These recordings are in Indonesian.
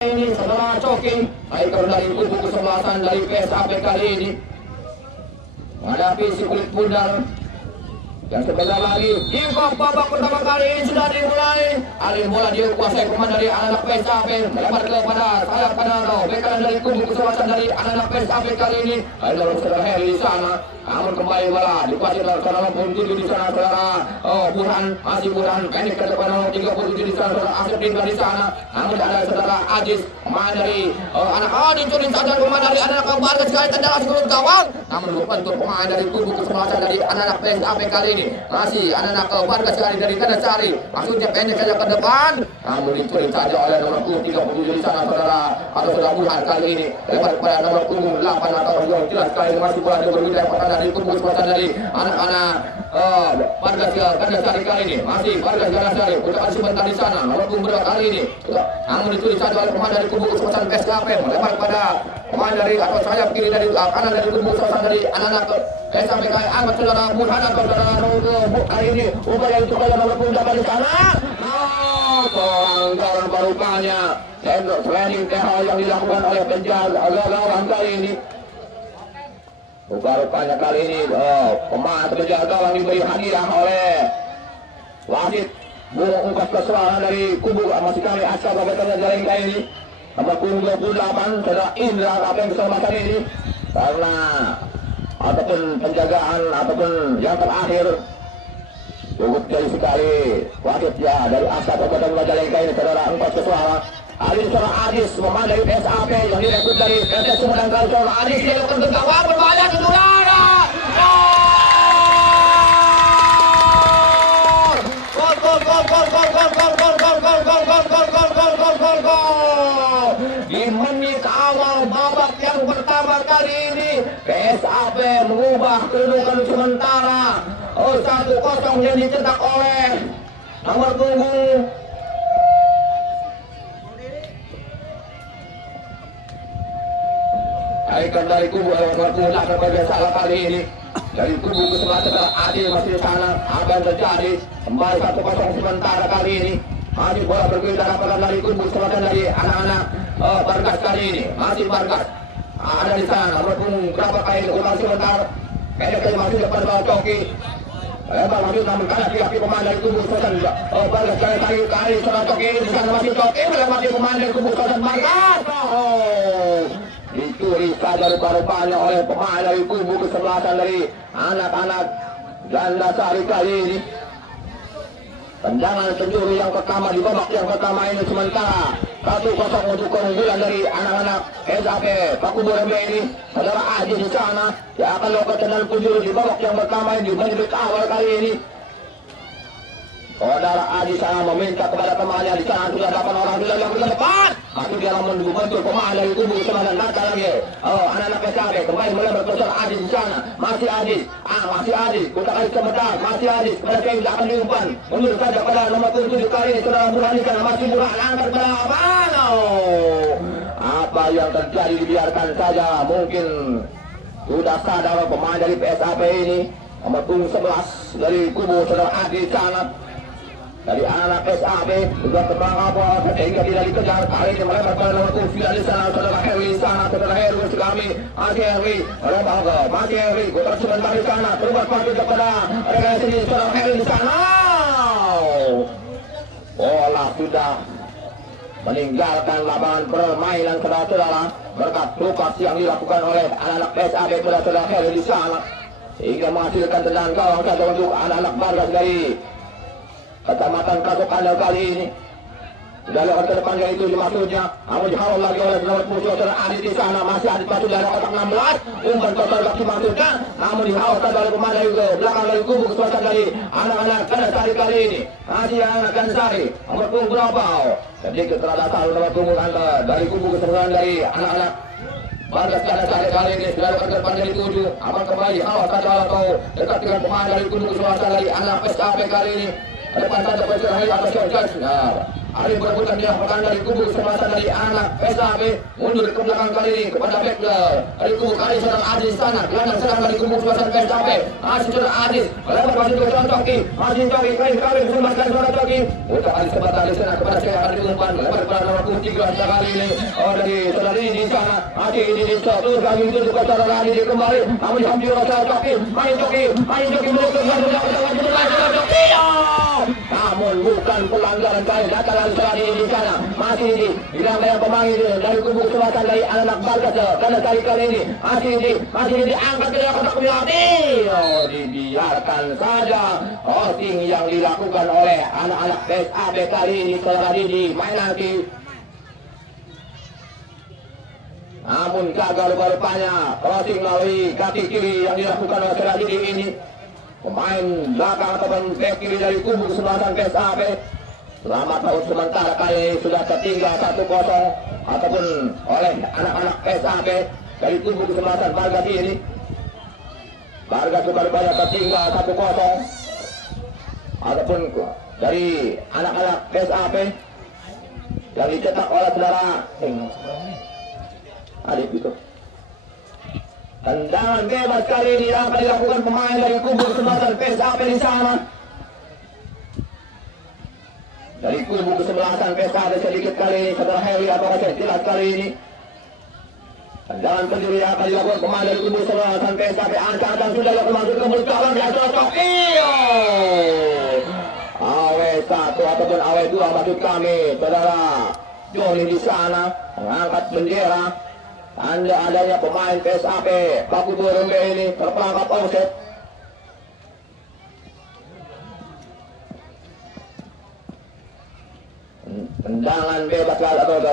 Ini saudara Coki, striker dari kubu kesebelasan dari PSAP kali ini menghadapi si kulit bundar. Dan sebentar lagi kick-off babak pertama kali ini sudah dimulai. Alih bola dikuasai pemain dari anak-anak PSAP, melebar kepada sayap kanan bek kanan dari kubu kesebelasan dari anak-anak PSAP kali ini. Lalu saudara Heri di sana, namun kembali bola dikuasai oleh saudara 67 di sana saudara. Burhan masih Burhan pendek ke depan 37 di sana saudara Asep Dindra di sana. Namun ada saudara Ajis pemain dari anak dicurin saja pemain dari anak-anak Barga sekali tendangan sebelum gawang. Namun lupa untuk pemain dari kubu kesebelasan dari anak-anak PSAP kali ini. Masih anak-anak Barga sekali dari kanan cari, maksudnya pendek saja ke depan. Namun dicurin saja oleh nomor 37 di sana saudara atau saudara Burhan kali ini. Lebar kepada nomor 8 atau yang jelas sekali masih bola berwilayah pertahanan dari kubu kesebelasan dari anak-anak Barga sekali kali ini. Masih Barga sekali putar sebentar di sana nomor 2 kali ini. Namun dicurin saja oleh pemain dari kubu kesebelasan PSAP, melebar kepada pemain dari atau sayap kiri dari kanan dari kubu kesebelasan dari anak-anak PSAP kali amat saudara Burhan atau saudara kali ini upaya untuk nomor 8 di sana. Pelanggaran barupanya tendok sliding tackle yang dilakukan oleh penjaga gawang kali ini. Rupanya kali ini pemain penjaga gawang diberi hadiah oleh wasit burung ungkas keserangan dari kubu masih kali asal kabupaten Jaring kali ini. Nomor 28 saudara Indra Kapten keselamatan ini karena ataupun penjagaan ataupun yang terakhir cukup jauh sekali wasit ya dari asal kabupaten Majalengka ini saudara ungkas keserangan. Adis saudara Adis pemain dari PSAP yang direkrut dari PT Sumedang kali saudara Adis dia lakukan ke gawang berbahaya ke saudara. Di menit awal babak yang pertama kali ini PSAP mengubah kedudukan sementara 1-0 yang dicetak oleh nomor punggung ikan dari kubu nomor 8 salah kali ini dari kubu kesebelasan Adil masih di sana. Apa yang terjadi? Kembali 1-0 sementara kali ini. Masih bola berpindah dari kubu kesebelasan dari anak-anak Bargas kali ini. Masih Bargas ada di sana. Nomor punggung berapa kali ini ulang sementara. Pendek kali masih depan bawah Coki. Lebar masuk namun kalah kaki pemain dari kubu kesebelasan Bargas kali seorang Coki di sana masih Coki melewati pemain dari kubu kesebelasan Bargas. Dicuri saja rupa-rupanya oleh pemain dari kubu kesebelasan dari anak-anak Gandasari kali ini. Tendangan pencuri yang pertama di babak yang pertama ini sementara 1-0 untuk keunggulan dari anak-anak SAP Paku Borembe ini. Saudara Aji di sana yang akan melakukan tendangan pencuri di babak yang pertama ini di menit awal kali ini. Saudara Adi sana meminta kepada temannya di sana sudah 8 orang sudah yang berdepan. Masih dia namun dibantu pemain dari kubu kesebelasan datang lagi. Anak-anak PSAP kembali melebar ke saudara Adi di sana. Masih Adi, masih Adi. Kita kali sebentar, masih Adi. Mereka yang akan diumpan. Mundur saja pada nomor 7 kali ini saudara Burhan di sana masih Burhan angkat pada mana? Apa yang terjadi dibiarkan saja. Mungkin sudah sadar pemain dari PSAP ini. Nomor 11 dari kubu saudara Adi di sana. Dari anak SAP juga terbang apa sehingga tidak dikejar. Kali ini melebar pada nomor 9 di sana saudara Heri di sana saudara Heri bersih kami masih Heri melebar ke masih Heri putar sebentar di sana terus masuk kepada rekan sini saudara Heri di sana. Bola sudah meninggalkan lapangan permainan saudara-saudara berkat lukas yang dilakukan oleh anak-anak SAP saudara Heri di sana sehingga menghasilkan tendangan gawang saja untuk anak-anak Bargas dari Kecamatan Kasokandal kali ini. Sudah lewat ke depan itu maksudnya. Namun dihalau lagi oleh nomor 10 saudara Adit di sana. Masih Adit masuk dari kotak 16. Umpan total baki maksudnya. Namun dihalau oleh pemain dari belakang dari kubu kesebelasan dari anak-anak Gandasari kali ini. Masih anak Gandasari. Nomor punggung berapa? Sedikit terdatar nomor punggung dari kubu kesebelasan dari anak-anak Bargas Gandasari kali ini. Sudah lewat ke depan dari 7. Aman kembali halau saja atau dekat dengan pemain dari kubu kesebelasan dari anak PSAP kali ini. Depan saja Pesir Hari atau Syurgas. Ada berebutan dia pertahanan dari kubu kesebelasan dari anak PSAB mundur ke belakang kali ini kepada backler dari kubu kali sedang Aziz sana gelandang serang dari kubu kesebelasan PSAB masih sudah Aziz melebar masih ke jalan Coki masih Coki kali kesempatan suara Coki untuk Aziz kesempatan di sana kepada saya akan diumpan melebar kepada nomor 3 kali ini dari saudara ini di sana masih di terus kali itu juga saudara ini kembali namun diambil oleh Coki main Coki menutup Coki namun bukan pelanggaran kali datang di sana masih dibilang pemain dari kubu selatan dari anak Bargas karena kali ini masih diangkat dari kotak penalti dibiarkan saja holding yang dilakukan oleh anak-anak PSAB kali ini saudara Didi main lagi namun gagal rupanya crossing melalui kaki kiri yang dilakukan oleh saudara Didi ini pemain belakang ataupun back kiri dari kubu selatan PSAB selamat tahun sementara kali sudah tertinggal 1-0 ataupun oleh anak-anak PSAB dari kubu kesebelasan Bargas ini. Bargas rupanya tertinggal 1-0 ataupun dari anak-anak PSAB yang dicetak oleh saudara Adit itu. Tendangan bebas kali ini akan dilakukan pemain dari kubu kesebelasan PSAB di sana. Dari kubu kesebelasan PSAB sedikit kali ini saudara Heri atau tidak kali ini tendangan sendiri akan dilakukan pemain dari kubu kesebelasan PSAB angkatan sudah dilakukan masuk ke mulut kawan di atas Tokyo AW1 ataupun AW2 maksud kami saudara Joni di sana mengangkat bendera tanda adanya pemain PSAB Paku Burumbe ini terperangkap offset. Tendangan bebas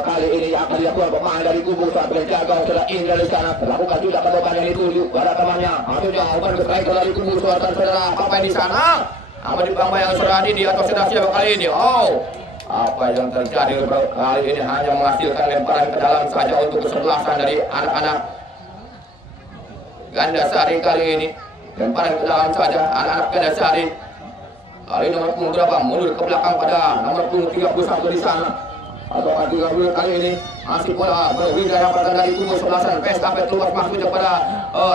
kali ini akan dilakukan pemain dari kubu saat penjaga sudah indah di sana terlakukan juga kedokan yang dituju pada temannya akhirnya bukan kebaik dari kubu selatan saudara apa di sana apa di bangsa yang sudah di atau sudah siapa kali ini apa yang terjadi kali ini hanya menghasilkan lemparan ke dalam saja untuk kesebelasan dari anak-anak Gandasari kali ini lemparan ke dalam saja anak-anak Gandasari. Kali nomor punggung berapa? Mundur ke belakang pada nomor punggung 31 di sana. Atau 30 kali ini masih bola berwijaya pada dari kubu sebelasan PSAB keluar masuk kepada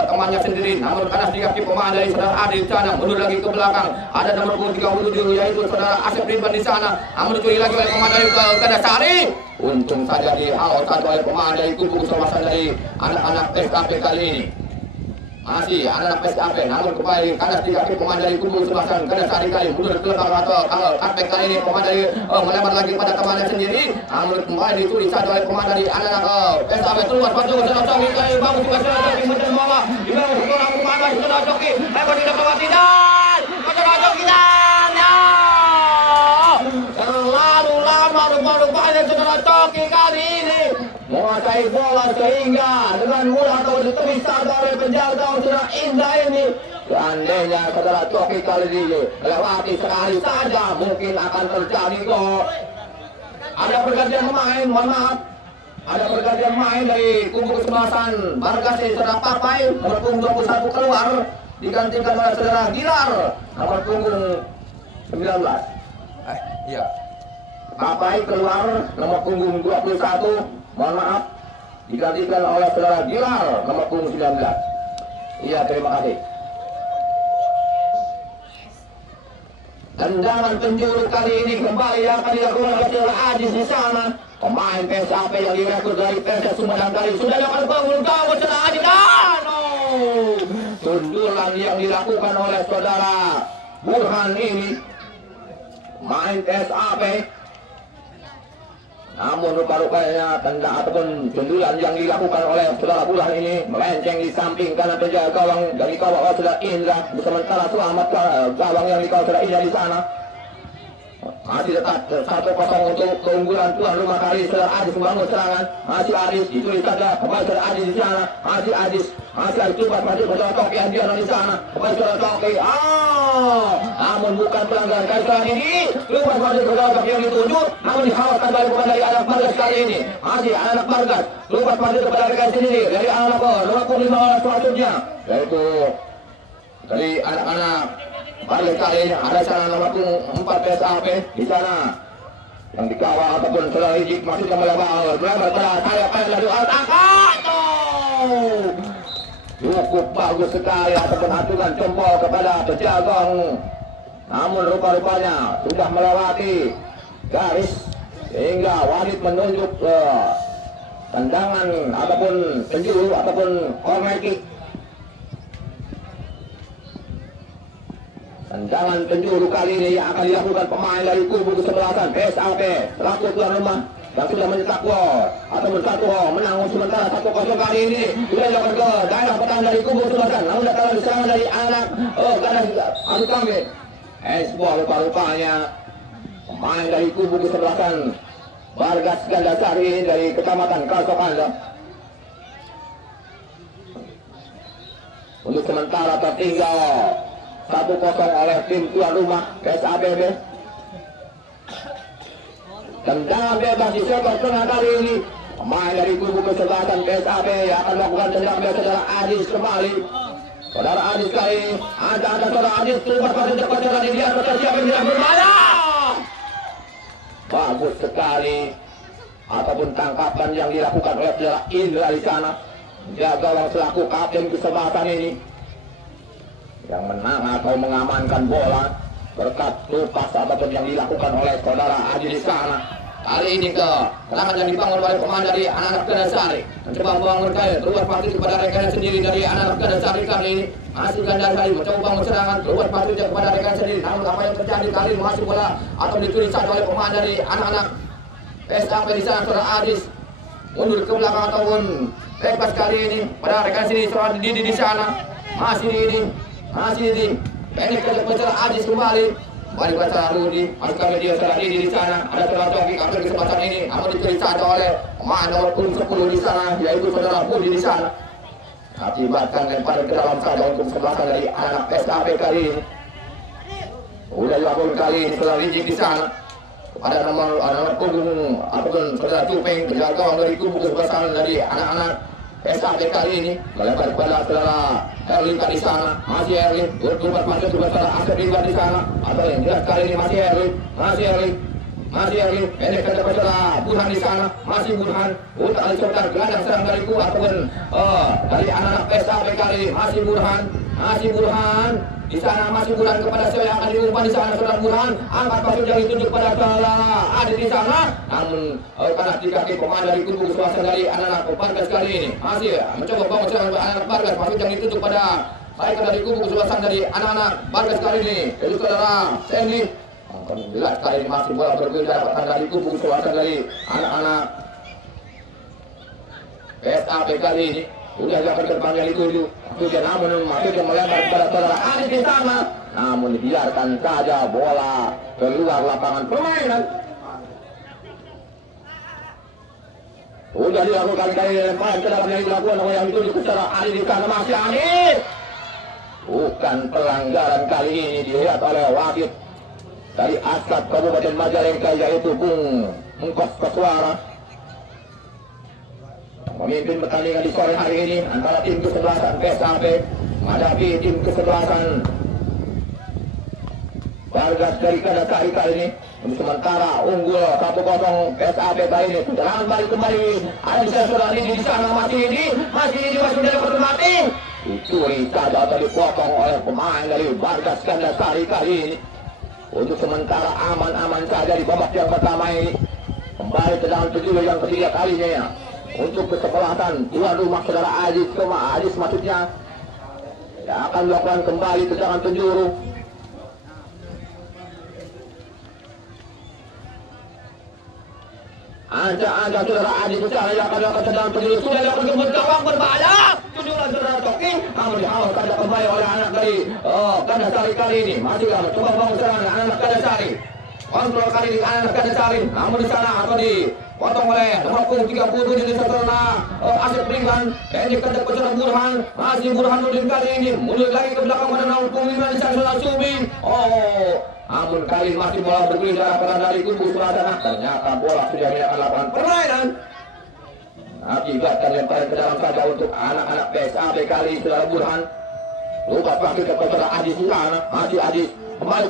temannya sendiri. Namun kanas di kaki pemain dari saudara Adi di sana. Mundur lagi ke belakang. Ada nomor punggung 37 yaitu saudara Asep Ridwan di sana. Namun dicuri lagi oleh pemain dari Gandasari. Untung saja dihalau satu oleh pemain dari kubu sebelasan dari anak-anak PSAB kali ini. Masih anak PSAB namun kembali karena tiga pemain dari kubu sebelasan Gandasari kali mundur ke belakang atau kalau karpet kali ini pemain dari melebar lagi pada temannya sendiri namun kembali ditulis satu oleh pemain dari anak PSAB keluar baju sudah coki kali bagus juga sudah coki mundur bola di bawah seorang pemain sudah coki lebar tidak dapat tidak sudah coki dan terlalu lama rupa-rupanya sudah coki kali ini menguasai bola sehingga dengan mudah atau bisa dari penjaga sudah indah ini. Seandainya saudara Coki kali ini melewati sekali saja mungkin akan terjadi gol. Ada pergantian pemain, mohon maaf. Ada pergantian pemain dari kubu kesebelasan Bargas ini saudara Papai nomor punggung 21 keluar digantikan oleh saudara Gilar nomor punggung 19. Iya. Papai keluar nomor punggung 21. Mohon maaf digantikan oleh saudara Gilar nomor punggung 19. Iya, terima kasih. Tendangan penjuru kali ini kembali akan dilakukan oleh saudara Adis di sana. Pemain PSAB yang direkrut dari Persis Sumedang kali sudah dapat bangun gawang saudara Adis. Sundulan yang dilakukan oleh saudara Burhan ini main PSAB. Namun rupa-rupanya tendang ataupun sundulan yang dilakukan oleh saudara Burhan ini melenceng di samping kanan penjaga gawang dari kawal saudara Indra. Sementara selamat gawang yang dikawal saudara Indra di sana. Masih tetap 1-0 untuk keunggulan tuan rumah kali saudara Adis membangun serangan. Masih Adis ditulis saja kembali saudara Adis di sana. Masih Adis coba masih saudara Toki Andiana di sana. Kembali saudara Toki. Namun bukan pelanggaran kali ini. Lupa masih saudara Toki yang dituju. Namun dihalau kembali bukan dari anak Bargas kali ini. Masih anak Bargas. Lupa masih kepada rekan sendiri dari anak nomor 5 selanjutnya yaitu dari anak-anak Bargas kali ini ada sana nomor 4 PSAB di sana. yang dikawal ataupun saudara Ijik masih melebar pada saya pada lalu angkat cukup bagus sekali ataupun aturan jempol kepada Pejagong, namun rupa-rupanya sudah melewati garis sehingga wasit menunjuk tendangan ataupun penjuru ataupun corner kick. Tendangan penjuru kali ini yang akan dilakukan pemain dari kubu kesebelasan PSAP selaku tuan rumah yang sudah mencetak gol ataupun 1-0 menang sementara 1-0 kali ini sudah dilakukan ke daerah pertahanan dari kubu kesebelasan, namun datang diserang dari anak ganas Adu Kambit. Sebuah rupa-rupanya pemain dari kubu kesebelasan Bargas Gandasari dari Kecamatan Kalsokanda untuk sementara tertinggal 1-0 oleh tim tuan rumah PSAPB. Tendangan bebas di sektor tengah kali ini pemain dari kubu kesebelasan PSAB yang akan melakukan tendangan bebas saudara Adis kembali. Saudara Adis kali ini ada saudara Adis terus pada saudara dia siapa yang bermain. Bagus sekali ataupun tangkapan yang dilakukan oleh saudara Indra di sana. Dia gawang selaku kapten kesebelasan ini yang menang atau mengamankan bola berkat lupas ataupun yang dilakukan oleh saudara Adi di sana. Kali ini ke serangan yang dibangun oleh pemain dari anak-anak Gandasari, mencoba membangun kali keluar pasti kepada rekan sendiri dari anak-anak Gandasari kali ini. Masih Gandasari mencoba bangun serangan keluar pasti kepada rekan sendiri, namun apa yang terjadi kali ini masih bola atau ditulis saja oleh pemain dari anak-anak PSAP di sana saudara Adis mundur ke belakang ataupun lepas kali ini pada rekan sendiri saudara Didi di sana masih di pendek ke saudara Adis kembali balik ke saudara Rudi masuk ke media saudara Didi di sana ada saudara Taufik ambil kesempatan ini namun ditulis saja oleh pemain nomor 10 di sana yaitu saudara Budi di sana akibatkan lemparan ke dalam saja untuk kesebelasan dari anak PSAP kali ini. Udah dilakukan kali ini saudara Rijik di sana pada nomor punggung ataupun saudara Tupeng penjaga gawang dari kubu kesebelasan dari anak-anak PSAP kali ini melebar kepada saudara Erlin di sana masih Erlin berubah pasir juga saudara Asep di sana atau yang jelas kali ini masih Erlin pendek kepada saudara Burhan di sana masih Burhan untuk saudara gelandang serang dari kubu ataupun dari anak-anak PSAP kali ini masih Burhan di sana masih Burhan kepada saya yang akan diumpan di sana saudara Burhan angkat pasir yang ditunjuk pada saudara Adit di sana, namun karena di kaki pemain dari kubu kesebelasan dari anak-anak Bargas kali ini masih mencoba bangun serangan anak-anak Bargas pasir yang ditunjuk pada baik dari kubu kesebelasan dari anak-anak Bargas kali ini itu saudara Sandy. Jelas kali ini masih bola berbeda dari kubu kesebelasan dari anak-anak PSAP kali ini sudah dapat terbang yang dituju namun masih melebar kepada saudara Adit di sana, namun dibiarkan saja bola keluar lapangan permainan. Sudah dilakukan kali lemparan ke dalam yang dilakukan oleh yang dituju ke saudara Adit di sana masih Adit. Bukan pelanggaran kali ini dilihat oleh wasit dari Asap Kabupaten Majalengka yaitu Bung Mengkos Koswara. Memimpin pertandingan di sore hari ini antara tim kesebelasan PSAP menghadapi tim kesebelasan Bargas dari Gandasari kali ini. Untuk sementara unggul 1-0 PSAP kali ini. Serangan balik kembali ada di sana saudara ini di sana masih dari mati. Dicuri saja atau dipotong oleh pemain dari Bargas Gandasari kali ini. Untuk sementara aman-aman saja di babak yang pertama ini. Kembali ke dalam penjuru yang ketiga kalinya ya. Untuk kesebelasan tuan rumah saudara Adis maksudnya yang akan melakukan kembali tendangan penjuru. Anda saudara Adis secara yang akan melakukan tendangan penjuru sudah dilakukan kembali gawang berbahaya. Tujuan saudara Toki namun dihalalkan kembali oleh anak dari Gandasari kali ini. Masih coba bangun serangan anak Gandasari. Kontrol kali ini anak Gandasari namun di sana atau potong oleh nomor 37 di saudara Asep Ringgan pendek ke saudara Burhan masih Burhanuddin kali ini mundur lagi ke belakang pada nomor 5 di sana saudara Subi. Namun kali masih bola bergulir darah dari kubu Suradana. Ternyata bola sudah dilakukan lapangan permainan. Akibatkan lemparan ke dalam saja untuk anak-anak PSAP kali saudara Burhan. Lupa pakai ke saudara Adis di sana masih Adis kembali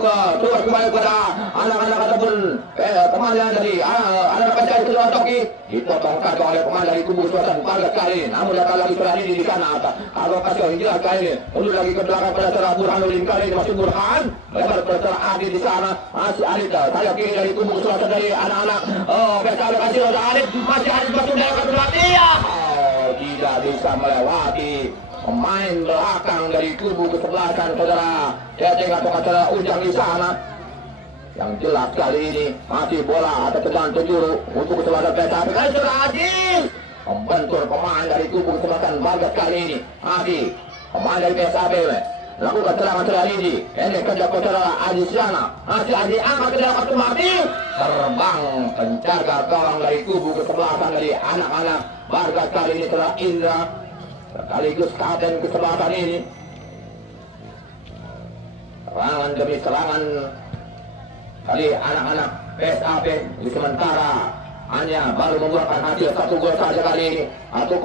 kepada anak-anak ataupun komandan dari anak pencari kedua Coki dipotongkan oleh komandan dari kubu selatan Bargas kali ini. Namun datang lagi sudah di sana kalau kasih yang jelas kali ini mundur lagi ke belakang pada cara Burhanuddin kali ini masih Burhan lebar pada cara Adit di sana masih Adit saya kiri dari kubu selatan dari anak-anak PKB kasih roda Adit masih Adit masuk dalam kartu latihan tidak bisa melewati pemain belakang dari kubu kesebelasan saudara. Ceceng atau acara Ujang di sana. Yang jelas kali ini masih bola atau tendangan penjuru untuk kesebelasan PKB. Kali saudara Adil membentur pemain dari kubu kesebelasan Bargas kali ini. Adil pemain dari PKB lakukan serangan serangan ini. Ini kerja saudara Adil sana. Masih Adil angkat ke dalam kartu mati. Terbang penjaga gawang dari kubu kesebelasan dari anak-anak Bargas kali ini saudara Indra. Sekaligus kapten kesebelasan ini. Serangan demi serangan kali anak-anak PSAB di sementara hanya baru membuahkan hasil 1 gol saja kali ini. 1-0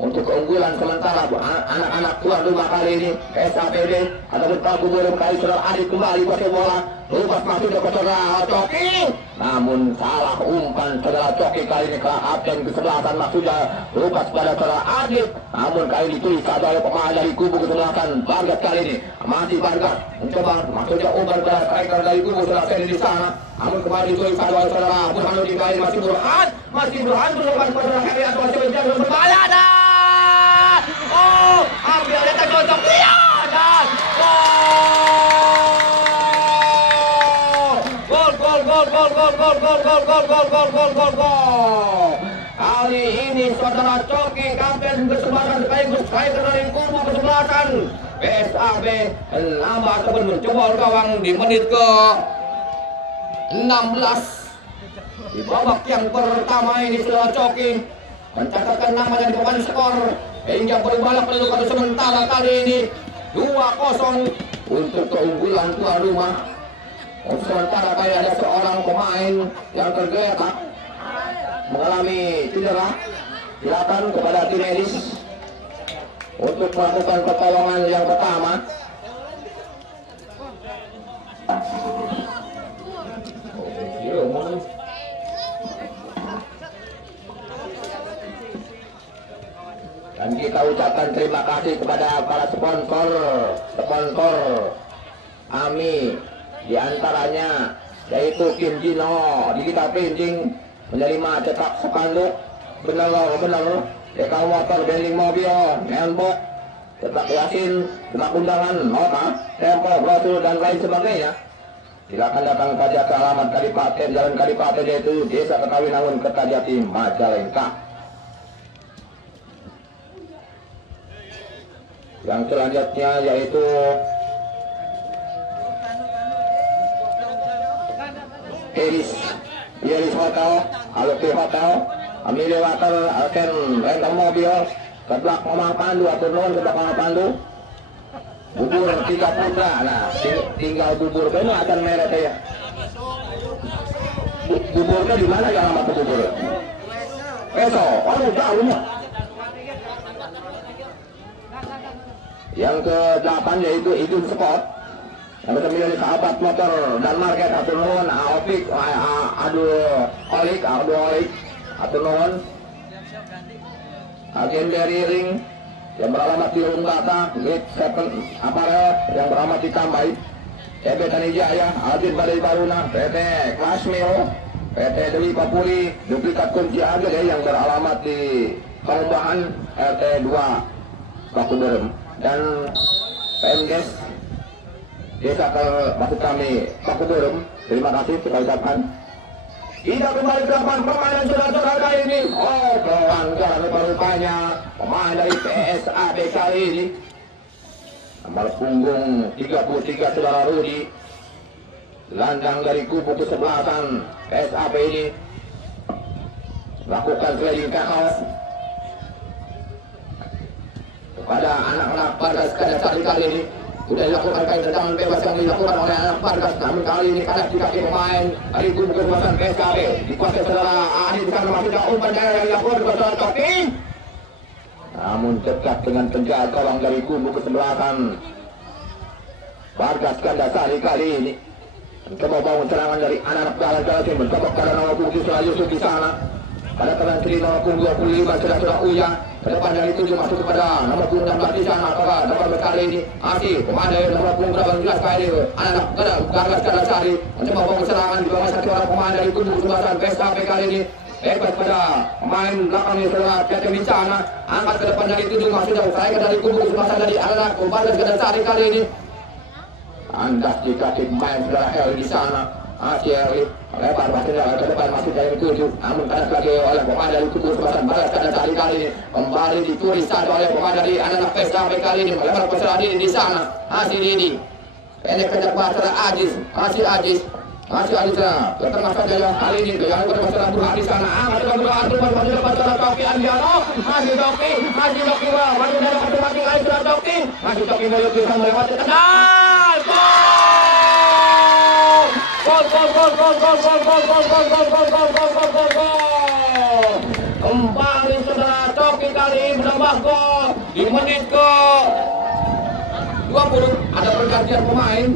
untuk keunggulan sementara anak-anak tuan rumah kali ini PSABD ataupun Paku Burung kali saudara Adit kembali pakai bola lupas masuk ke saudara Coki namun salah umpan saudara Coki kali ini kapten kesebelasan maksudnya lupas pada saudara Adit namun kali ini ditulis saja oleh pemain dari kubu kesebelasan Bargas kali ini masih Bargas mencoba maksudnya umpan pada striker dari kubu saudara Seni di sana namun kembali ditulis saja oleh saudara Burhanuddin kali ini masih Burhan berumpan pada saudara Heri atau masih menjadi berbahaya ambil oleh tergocok dia dan gol. Kali ini saudara Coki kapten kesebelasan sekaligus striker dari kubu kesebelasan PSAB menambah ataupun menjebol gawang di menit ke 16 di babak yang pertama ini saudara Coki mencatatkan nama dari pemain skor hingga berbalik menentukan sementara kali ini 2-0 untuk keunggulan tuan rumah. Sementara kali ada seorang pemain yang tergeletak mengalami cedera. Silakan kepada tim medis untuk melakukan pertolongan yang pertama. Dan kita ucapkan terima kasih kepada para sponsor kami, diantaranya yaitu Kim Jino, Digital Printing, menerima cetak spanduk, benar, dekal motor, bending mobil, mailbox, cetak yasin, cetak undangan, nota, tempo, brosur dan lain sebagainya. Silakan datang saja ke alamat Kadipaten, Jalan Kadipaten yaitu Desa Ketawinangun, Kertajati, Majalengka. Yang selanjutnya yaitu Iris Hotel, Alupi Hotel, Amelia Water, Alken rental mobil, keblak Mama Pandu, atur nuhun keblak Mama Pandu. Bubur 3 putra, nah tinggal bubur itu akan merek ya. Buburnya di mana yang nama bubur? Peso, jauh nih. Yang ke-8 yaitu Idun Sport. Yang ke-9 sahabat motor dan market atur nuhun, Opik, Olik, atur nuhun. Agen dari Ring yang beralamat di Unggata, Gate 7 Apparel yang beralamat di Tambai, CB Tanijaya, Adit Badai Baruna, PT Klasmil, PT Dewi Papuri, duplikat kunci Agel yang beralamat di Kalumbahan, RT 2 Pakuberem, dan PMGes Desa maksud kami Pakuberem. Terima kasih kita ucapkan. Kita kembali ke lapangan permainan saudara-saudara kali ini. Pelanggaran rupanya pemain dari PSAB kali ini. Nomor punggung 33 saudara Rudi. Landang dari kubu kesebelasan PSAB ini lakukan sliding tackle kepada anak-anak Bargas kali ini. Sudah dilakukan tendangan bebas yang dilakukan oleh anak Bargas, namun kali ini kalah di kaki pemain dari kubu kesebelasan PSAB. Dikuasai saudara Adi di sana masih ada umpan yang dilakukan oleh saudara Coki. Namun dekat dengan penjaga gawang dari kubu kesebelasan Bargas Gandasari kali ini coba bangun serangan dari anak-anak Jalan Timur. Coba pada nomor punggung Surah Yusuf di sana. Pada kanan kiri nomor punggung 25 sudah Uya. Ke depan dari 7 masuk kepada nomor punggung 16 di sana. Coba nomor kali ini masih pemain dari nomor punggung 18 kali ini. Anak-anak Bargas Gandasari mencoba bangun serangan di bawah satu orang pemain dari tubuh kesempatan PSAP kali ini. Hebat pada pemain belakangnya saudara Piatu di sana. Angkat ke depan dari 7 masuk jauh. Saya dari kubu kesempatan dari anak Bargas Gandasari kali ini. Andas di kaki main saudara L di sana. Masih L lebar masih ke depan masih dari 7. Namun kanan lagi oleh pemain dari kubu kesempatan Bargas Gandasari kali ini. Kembali ditulis saja oleh pemain dari anak PSAP kali ini. Melebar pesera Didi di sana. Masih Didi. Ini kejar pasar Aziz. Masih Aziz. Masih Alisa, tengah saja kali ini yang pada masalah Burhan di sana. Ada Burhan masih dapat Toki Andiano, masih Toki, masih dapat mati lagi sudah Toki, masih Toki melewati sama melewati tendang. Gol. Kembali saudara Toki kali ini menambah gol di menit ke 20. Ada pergantian pemain,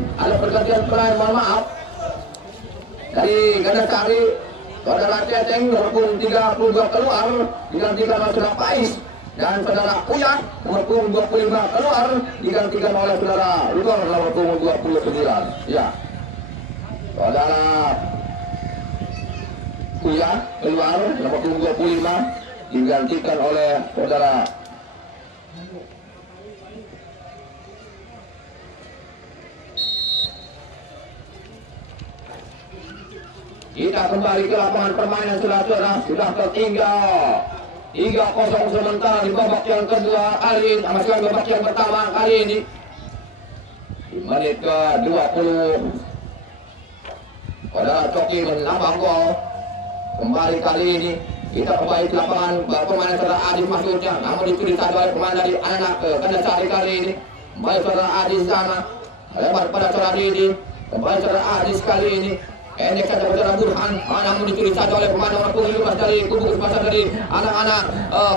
mohon maaf. Dari Gandasari, saudara Ceceng nomor 32 keluar, digantikan oleh saudara Pais dan saudara Uya nomor 25 keluar, digantikan oleh saudara Lugor nomor 29. Ya, saudara Uya keluar nomor 25, digantikan oleh saudara kita kembali ke lapangan permainan saudara-saudara. Sudah tertinggal 3-0 sementara di babak yang kedua kali ini. Masih babak yang pertama kali ini. Di menit ke 20 saudara Coki menambah gol. Kembali kali ini kita kembali ke lapangan permainan saudara Adis maksudnya. Namun ditulis saja oleh pemain dari anak Gandasari kali ini. Kembali saudara Adis sana. Lebar pada saudara Didi. Kembali saudara Adis kali ini. Ini saja saudara Burhan, namun dicuri saja oleh pemain nomor 15 dari kubu kesempatan dari anak-anak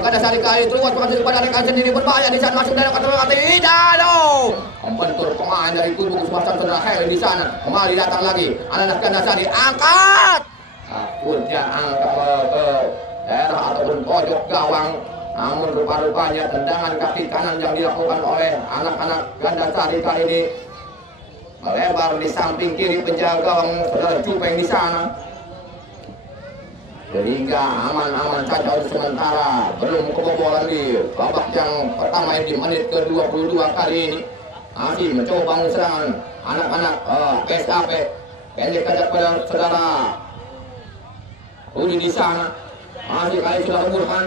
Gandasari kali terus masuk pada rekan sendiri berbahaya di sana masuk dalam kata Idalo. Membentur pemain dari kubu kesempatan saudara Hel di sana. Kembali datang lagi anak-anak Gandasari angkat. Akhirnya angkat ke daerah ataupun pojok gawang. Namun rupa-rupanya tendangan kaki kanan yang dilakukan oleh anak-anak Gandasari kali ini melebar di samping kiri penjaga gawang saudara Cupeng di sana. Sehingga aman-aman saja untuk sementara. Belum kebobolan di babak yang pertama di menit ke-22 kali ini. Masih mencoba serangan anak-anak PSAP. Pendek saja pada saudara Rudi di sana. Masih kali saudara Burhan.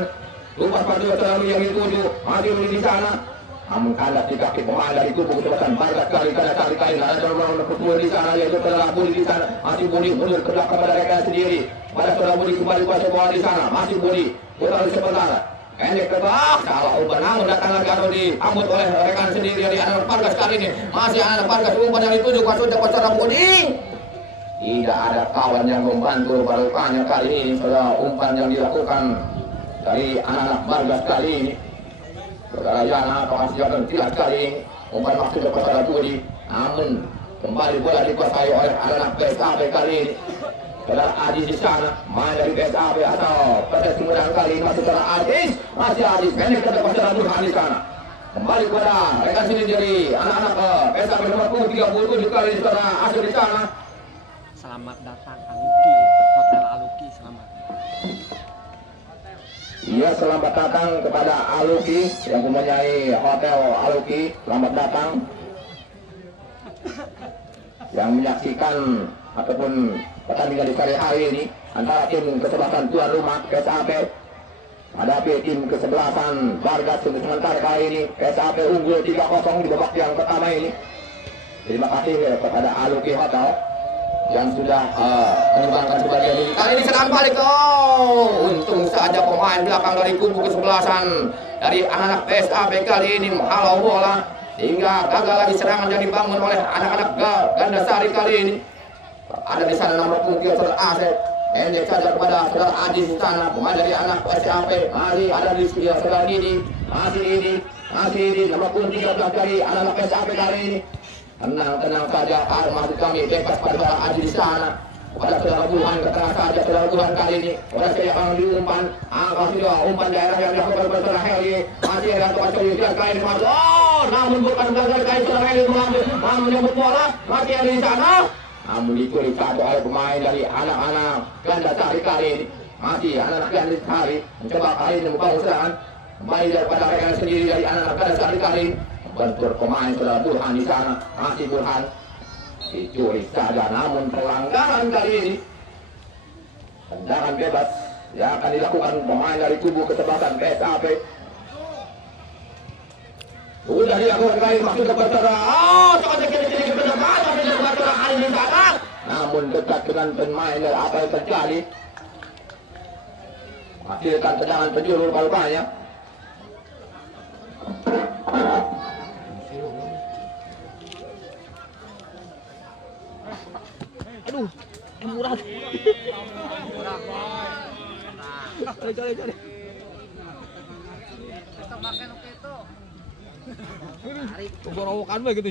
Lupa pada saudara yang dituju. Masih Rudi di sana. Namun kandas di kaki pemain dari kubu kesempatan Bargas kali ada nomor kedua di sana yaitu saudara Budi di sana. Masih Budi mundur ke belakang pada rekan sendiri. Pada saudara Budi kembali kuasai bola di sana. Masih Budi putar di sebentar. Pendek ke bawah. Salah umpan namun datang lagi atau diambut oleh rekan sendiri dari anak Bargas kali ini. Masih anak Bargas umpan yang dituju kuasai saudara Budi. Tidak ada kawan yang membantu rupanya kali ini saudara umpan yang dilakukan dari anak Bargas kali ini. Saudara Yana masih akan tidak kali umpan maksud kepada Budi. Namun kembali bola dikuasai oleh anak PSAP kali ini. Saudara Adis di sana main dari PSAP atau pada kemudian kali ini masih saudara Adis. Masih Adis pendek ke depan saudara Burhan di sana. Kembali kepada rekan sini dari anak-anak PSAP nomor 37 kali ini saudara Adis di sana. Selamat datang Aluki, Hotel Aluki, selamat. Iya, selamat datang kepada Aluki yang mempunyai Hotel Aluki. Selamat datang yang menyaksikan ataupun pertandingan di sore hari ini antara tim kesebelasan tuan rumah PSAP hadapi tim kesebelasan Bargas. Untuk sementara kali ini PSAP unggul 3-0 di babak yang pertama ini. Terima kasih kepada Aluki Hotel yang sudah menyumbangkan sebagian ini. Kali ini serangan balik. Untung saja pemain belakang dari kubu kesebelasan dari anak-anak PSAP kali ini menghalau bola sehingga gagal lagi serangan yang dibangun oleh anak-anak Gandasari kali ini. Ada di sana nomor 3 saudara Asep. Pendek saja kepada saudara Adis di sana, pemain dari anak PSAP. Masih ada di saudara Didi. Masih Didi nomor 13 dari anak-anak PSAP kali ini. Tenang saja, maksud kami bebas pada bola Aji di sana. Pada saudara Burhan ke tengah saja saudara Burhan kali ini. Pada saya yang diumpan, angka sudah umpan daerah yang dilakukan oleh saudara Heli. Masih ada tuan Coy dia kali ini masuk. Oh, namun bukan gagal kali saudara Heli mengambil, menyebut bola. Masih ada di sana. Namun dicuri satu oleh pemain dari anak-anak Ganda Sari kali ini. Masih anak-anak Ganda Sari mencoba kali ini membangun serangan. Kembali daripada rekan sendiri dari anak-anak Ganda Sari kali ini. Bentur pemain saudara Burhan di sana. Masih Burhan. Dicuri saja, namun pelanggaran kali ini tendangan bebas yang akan dilakukan pemain dari kubu kesebelasan PSAP. Sudah dilakukan kali masuk ke pertara. Oh, sangat kiri-kiri ke depan, tapi di pertara kali ini sana. Namun dekat dengan pemain dari apa yang terjadi. Hasilkan tendangan penjuru lupa-lupanya. Aduh, murah. Cari. Borowokan bae gitu.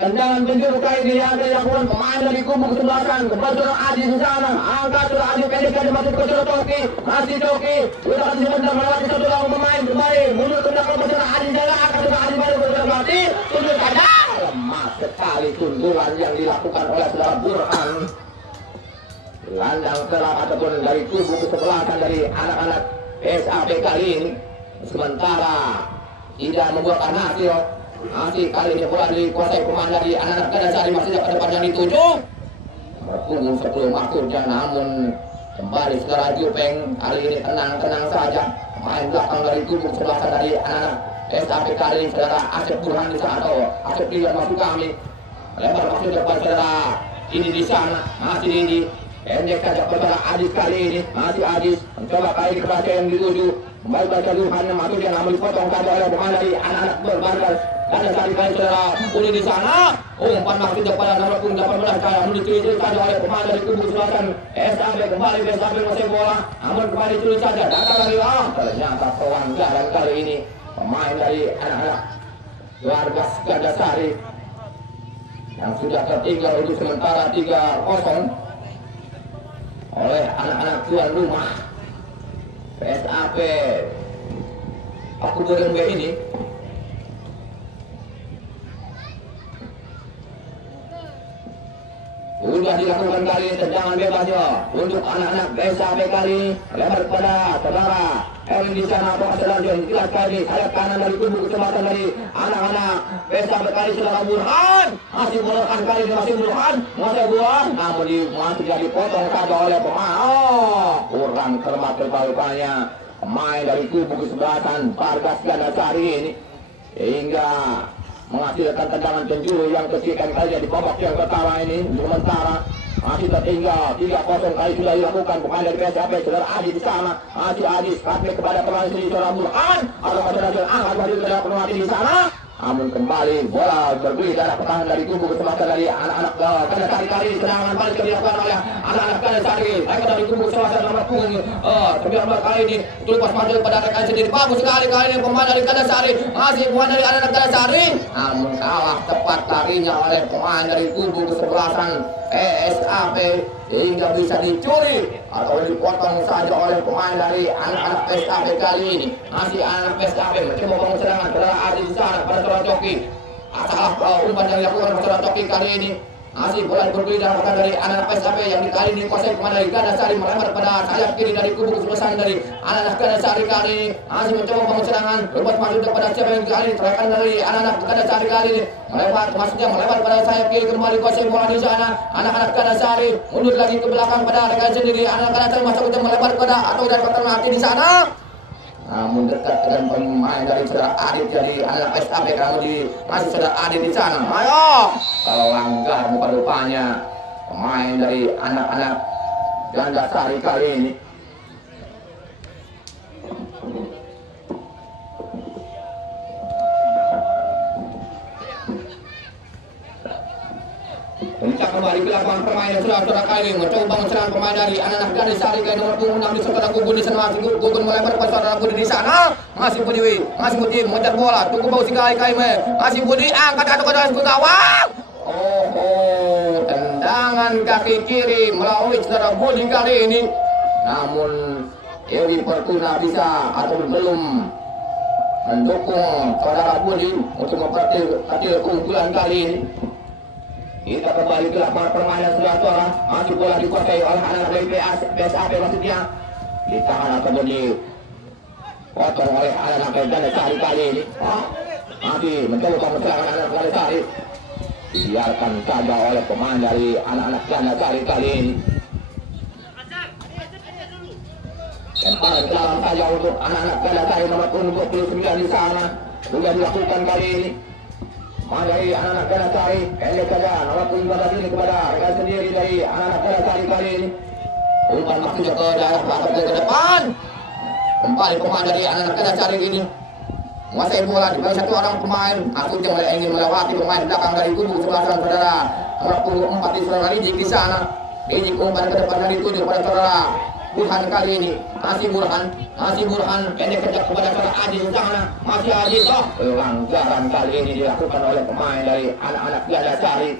Tendangan penjuru kali ini yang dilakukan pemain dari kubu kesebelasan. Kebetulan Adi di sana. Angkat sudah Adi pendek masuk ke saudara Toki. Masih Toki. Sudah kasih benda melewati saudara pemain kembali. Mundur ke belakang saudara Adi jalan. Akan sudah Adi baru saudara Mati. Tunjuk saja. Lemah sekali tunduran yang dilakukan oleh saudara Burhan. Landang serang ataupun dari kubu kesebelasan dari anak-anak PSAP kali ini. Sementara tidak membuahkan hasil. Masih kali ini bola dikuasai pemain dari anak-anak Ganda Sari, masih ke depan yang dituju. Berpunggung sebelum maksudnya, namun kembali setelah Jupeng. Kali ini tenang saja. Pemain belakang dari kubu kesebelasan dari anak-anak PSAP kali ini saudara Asep Burhan di sana atau Asep lihat maksud kami. Lebar maksud depan saudara ini di sana, masih ini. Pendek saja saudara Adis kali ini, masih Adis mencoba kali kebaca yang dituju. Kembali baca Burhan yang masuk yang namun dipotong saja oleh pemain dari anak-anak berbaris. Ganda Sari kali saudara Uli di sana. Umpan maksudnya pada nomor punggung 18 kali menuju saja oleh pemain dari kubu selatan SAB. Kembali SAB masih bola, namun kembali tulis saja datang lagi. Ternyata pelanggaran kali ini pemain dari anak-anak warga Ganda Sari yang sudah tertinggal untuk sementara 3-0 oleh anak-anak tuan rumah PSAP Aku Burhan ini. Sudah dilakukan kali tendangan bebasnya untuk anak-anak PSAP kali lebar kepada saudara Elin di sana. Apakah saudara jelas kali sayap kanan dari kubu kesempatan dari anak-anak PSAP kali saudara Burhan masih melakukan kali ini masih Burhan masih buang, namun masih jadi potong saja oleh pemain. Kurang cermat terbalukanya pemain dari kubu kesebelasan Vargas Ganda Sari ini hingga menghasilkan tendangan penjuru yang kesekian kali di babak yang pertama ini. Sementara masih tertinggal 3-0 kali sudah dilakukan pemain dari PSAP saudara Adi di sana. Masih Adi kapten kepada pemain sendiri saudara Burhan atau saudara angkat masih saudara penalti di sana. Namun kembali bola bergulir darah pertahanan dari kubu kesempatan dari anak-anak Ganda Sari kali serangan balik dilakukan oleh anak-anak Ganda Sari. Mereka dari kubu kesempatan nomor punggung 19 kali ini terlepas masuk pada rekan sendiri. Bagus sekali kali ini pemain dari Ganda Sari, masih pemain dari anak-anak Ganda Sari, namun kalah tepat larinya oleh pemain dari kubu kesebelasan PSAP hingga bisa dicuri atau dipotong saja oleh pemain dari anak-anak PSAP kali ini. Masih anak PSAP mencoba membangun serangan saudara Adi di sana pada saudara Coki. Salah umpan yang dilakukan saudara Coki kali ini. Masih bola bergulir dapatkan dari anak PSAP yang kali ini dikuasai pemain dari Ganda Sari, melebar pada sayap kiri dari kubu kesebelasan dari anak-anak Ganda Sari kali ini. Masih mencoba membangun serangan berbuat masuk kepada siapa yang kali ini teriakan dari anak-anak Ganda Sari kali ini. Melebar pada sayap kiri, kembali kuasai bola di sana. Anak-anak Ganda Sari mundur lagi ke belakang pada rekan sendiri. Anak-anak Ganda Sari masuk untuk melebar pada atau dapatkan mati di sana. Namun dekat dengan pemain dari saudara Adit jadi anak SAP kamu di masih saudara Adit di sana. Ayo, kalau langgar muka rupanya pemain dari anak-anak Ganda Sari kali ini. Pencak kembali ke lapangan permainan saudara-saudara kali ini mencoba serangan pemain dari anak-anak Gadis Sari ke nomor punggung 6 di saudara Gugun di sana masih Gugun melempar ke saudara Budi di sana masih Budi mengejar bola tunggu bau singgah kali masih Budi angkat ke gawang. Oh, tendangan kaki kiri melalui saudara Budi kali ini, namun Ewi Pertuna bisa atau belum mendukung saudara Budi untuk memperkecil keunggulan kali ini. Kita kembali ke lapangan permainan saudara-saudara, masih bola dikuasai oleh anak dari PSAP maksudnya, ditahan atau dipotong oleh anak dari Gadis Sari kali ini. Masih mencoba mencerahkan anak Gadis Sari, dibiarkan saja oleh pemain dari anak-anak Gadis Sari kali ini. Lemparan ke dalam saja untuk anak-anak Gadis Sari nomor 29 di sana sudah dilakukan kali ini. Dari anak-anak Gadis Sari pendek saja nomor 15 ini kepada rekan sendiri dari anak-anak Gadis Sari kali ini. Umpan maksudnya ke daerah batas ke depan. Kembali pemain dari anak-anak Gadis Sari ini menguasai bola di bawah satu orang pemain. Aku yang ingin melewati pemain belakang dari kubu sebelah saudara nomor punggung 4 di saudara Rijik di sana. Rijik umpan ke depan dari tujuh kepada saudara Burhan kali ini, masih Burhan pendek saja kepada saudara Aziz di sana, masih Aziz. Pelanggaran kali ini dilakukan oleh pemain dari anak-anak Gadis Sari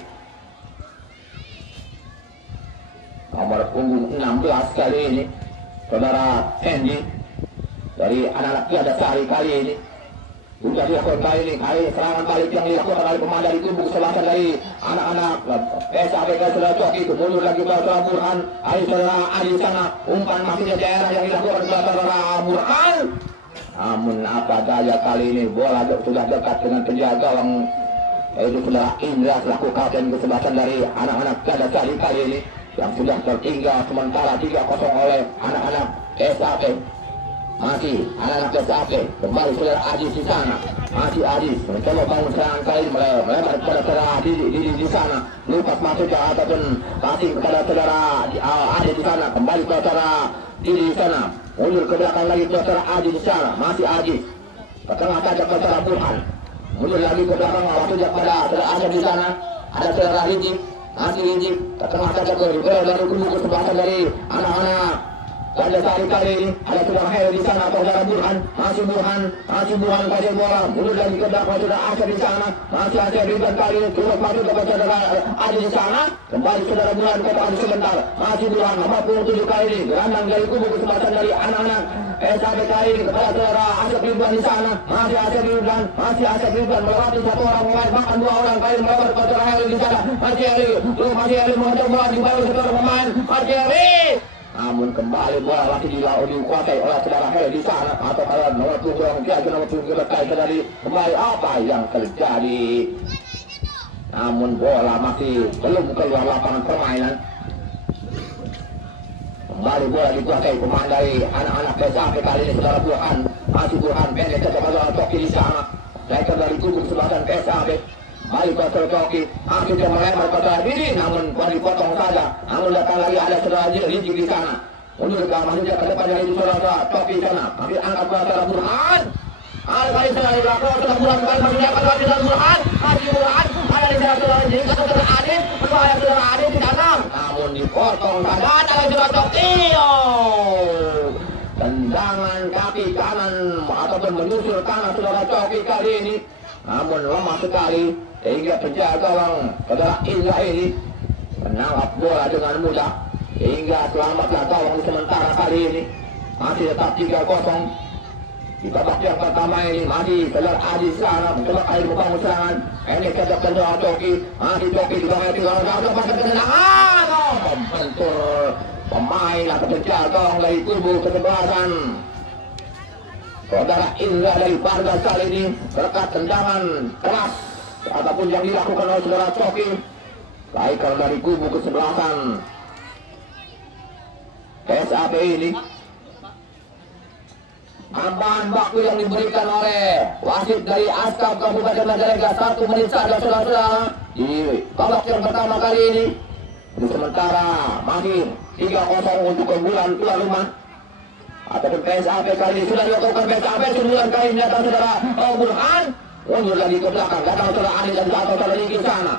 nomor punggung 16 kali ini, saudara Hendy dari anak-anak Gadis Sari kali ini. Sudah dilakukan kali ini, serangan balik yang dilakukan oleh pemain dari kubu kesebelasan dari anak-anak PSAP ke saudara Coki, kemudian lagi ke saudara Burhan, saudara Adi sana, umpan masih daerah yang dilakukan oleh saudara Burhan. Namun apa daya kali ini bola sudah dekat dengan penjaga gawang, yaitu saudara Indra selaku kapten kesebelasan dari anak-anak Gadis Sari kali ini, yang sudah tertinggal sementara 3-0 oleh anak-anak PSAP. Masih anak-anak PSAP, kembali saudara Aziz di sana, masih Aziz mencoba bangun serangan kali melempar kepada saudara di sana, lepas masuk ke ataupun passing kepada saudara Aziz di sana, kembali ke saudara di sana, mundur ke belakang lagi ke saudara Aziz di sana, masih Aziz ke tengah saja ke saudara Burhan, mundur lagi ke belakang waktu kepada saudara Aziz di sana, ada saudara Rijik, masih Rijik ke tengah saja ke dari kubu kesebelasan dari anak-anak Gadis Sari kali ini, ada saudara Hel di sana atau saudara Burhan, masih Burhan kasih bola, mundur lagi ke belakang saudara Asep di sana, masih Asep Ridwan kali ini, turut masuk kepada saudara Adi di sana, kembali saudara Burhan ke Adi sebentar, masih Burhan 47 kali ini, gelandang dari kubu kesempatan dari anak-anak PSAP kali ini kepada saudara Asep Ridwan di sana, masih Asep Ridwan melewati satu orang pemain, bahkan dua orang kali melewati kepada saudara Hel di sana, masih Heli mengejar bola di bawah saudara pemain, masih Heli. Namun kembali bola lagi dikuasai oleh saudara Hel di sana, atau kalau nomor punggung terjadi kembali apa yang terjadi. Namun bola masih belum keluar lapangan permainan. Kembali bola dikuasai pemain dari anak-anak PSAP kali ini saudara Burhan, masih Burhan pendek ke saudara Coki di sana, striker dari kubu sebelasan PSAP. Balik ke Coki, akhirnya melempar ke saudara Didi, namun dipotong saja. Namun datang lagi ada saudara Rijik di sana, mundur ke masuknya ke depan dari saudara Coki di sana, tapi angkat ke saudara Burhan. Ada kali saudara dilakukan saudara Burhan kembali masuknya ke saudara Burhan, masih Burhan ada di sana saudara Rijik ke saudara Adit, berbahaya saudara Adit di sana, namun dipotong saja oleh saudara Coki. Tendangan kaki kanan ataupun menyusul kanan saudara Coki kali ini, namun lemah sekali sehingga penjaga gawang saudara Indra ini menangkap bola dengan mudah hingga selamatlah gawang sementara kali ini. Masih tetap 3-0 di babak yang pertama ini. Masih saudara Adi sana mencoba kali membangun serangan, ini kejar saudara Coki, masih Coki di bawah saudara pasang tendangan, membentur pemain atau penjaga gawang dari kubu kesebelasan saudara Indra dari Vargas kali ini berkat tendangan keras ataupun yang dilakukan oleh saudara Coki, striker dari kubu kesebelasan PSAP ini. Tambahan waktu yang diberikan oleh wasit dari Askap Kabupaten Majalengka 1 menit saja saudara-saudara di babak yang pertama kali ini. Sementara masih 3-0 untuk keunggulan tuan rumah ataupun PSAP kali ini. Sudah dilakukan PSAP 9 kali datang saudara Burhan, mundur lagi ke belakang, datang saudara Adi dan atau saudara Ringgi sana,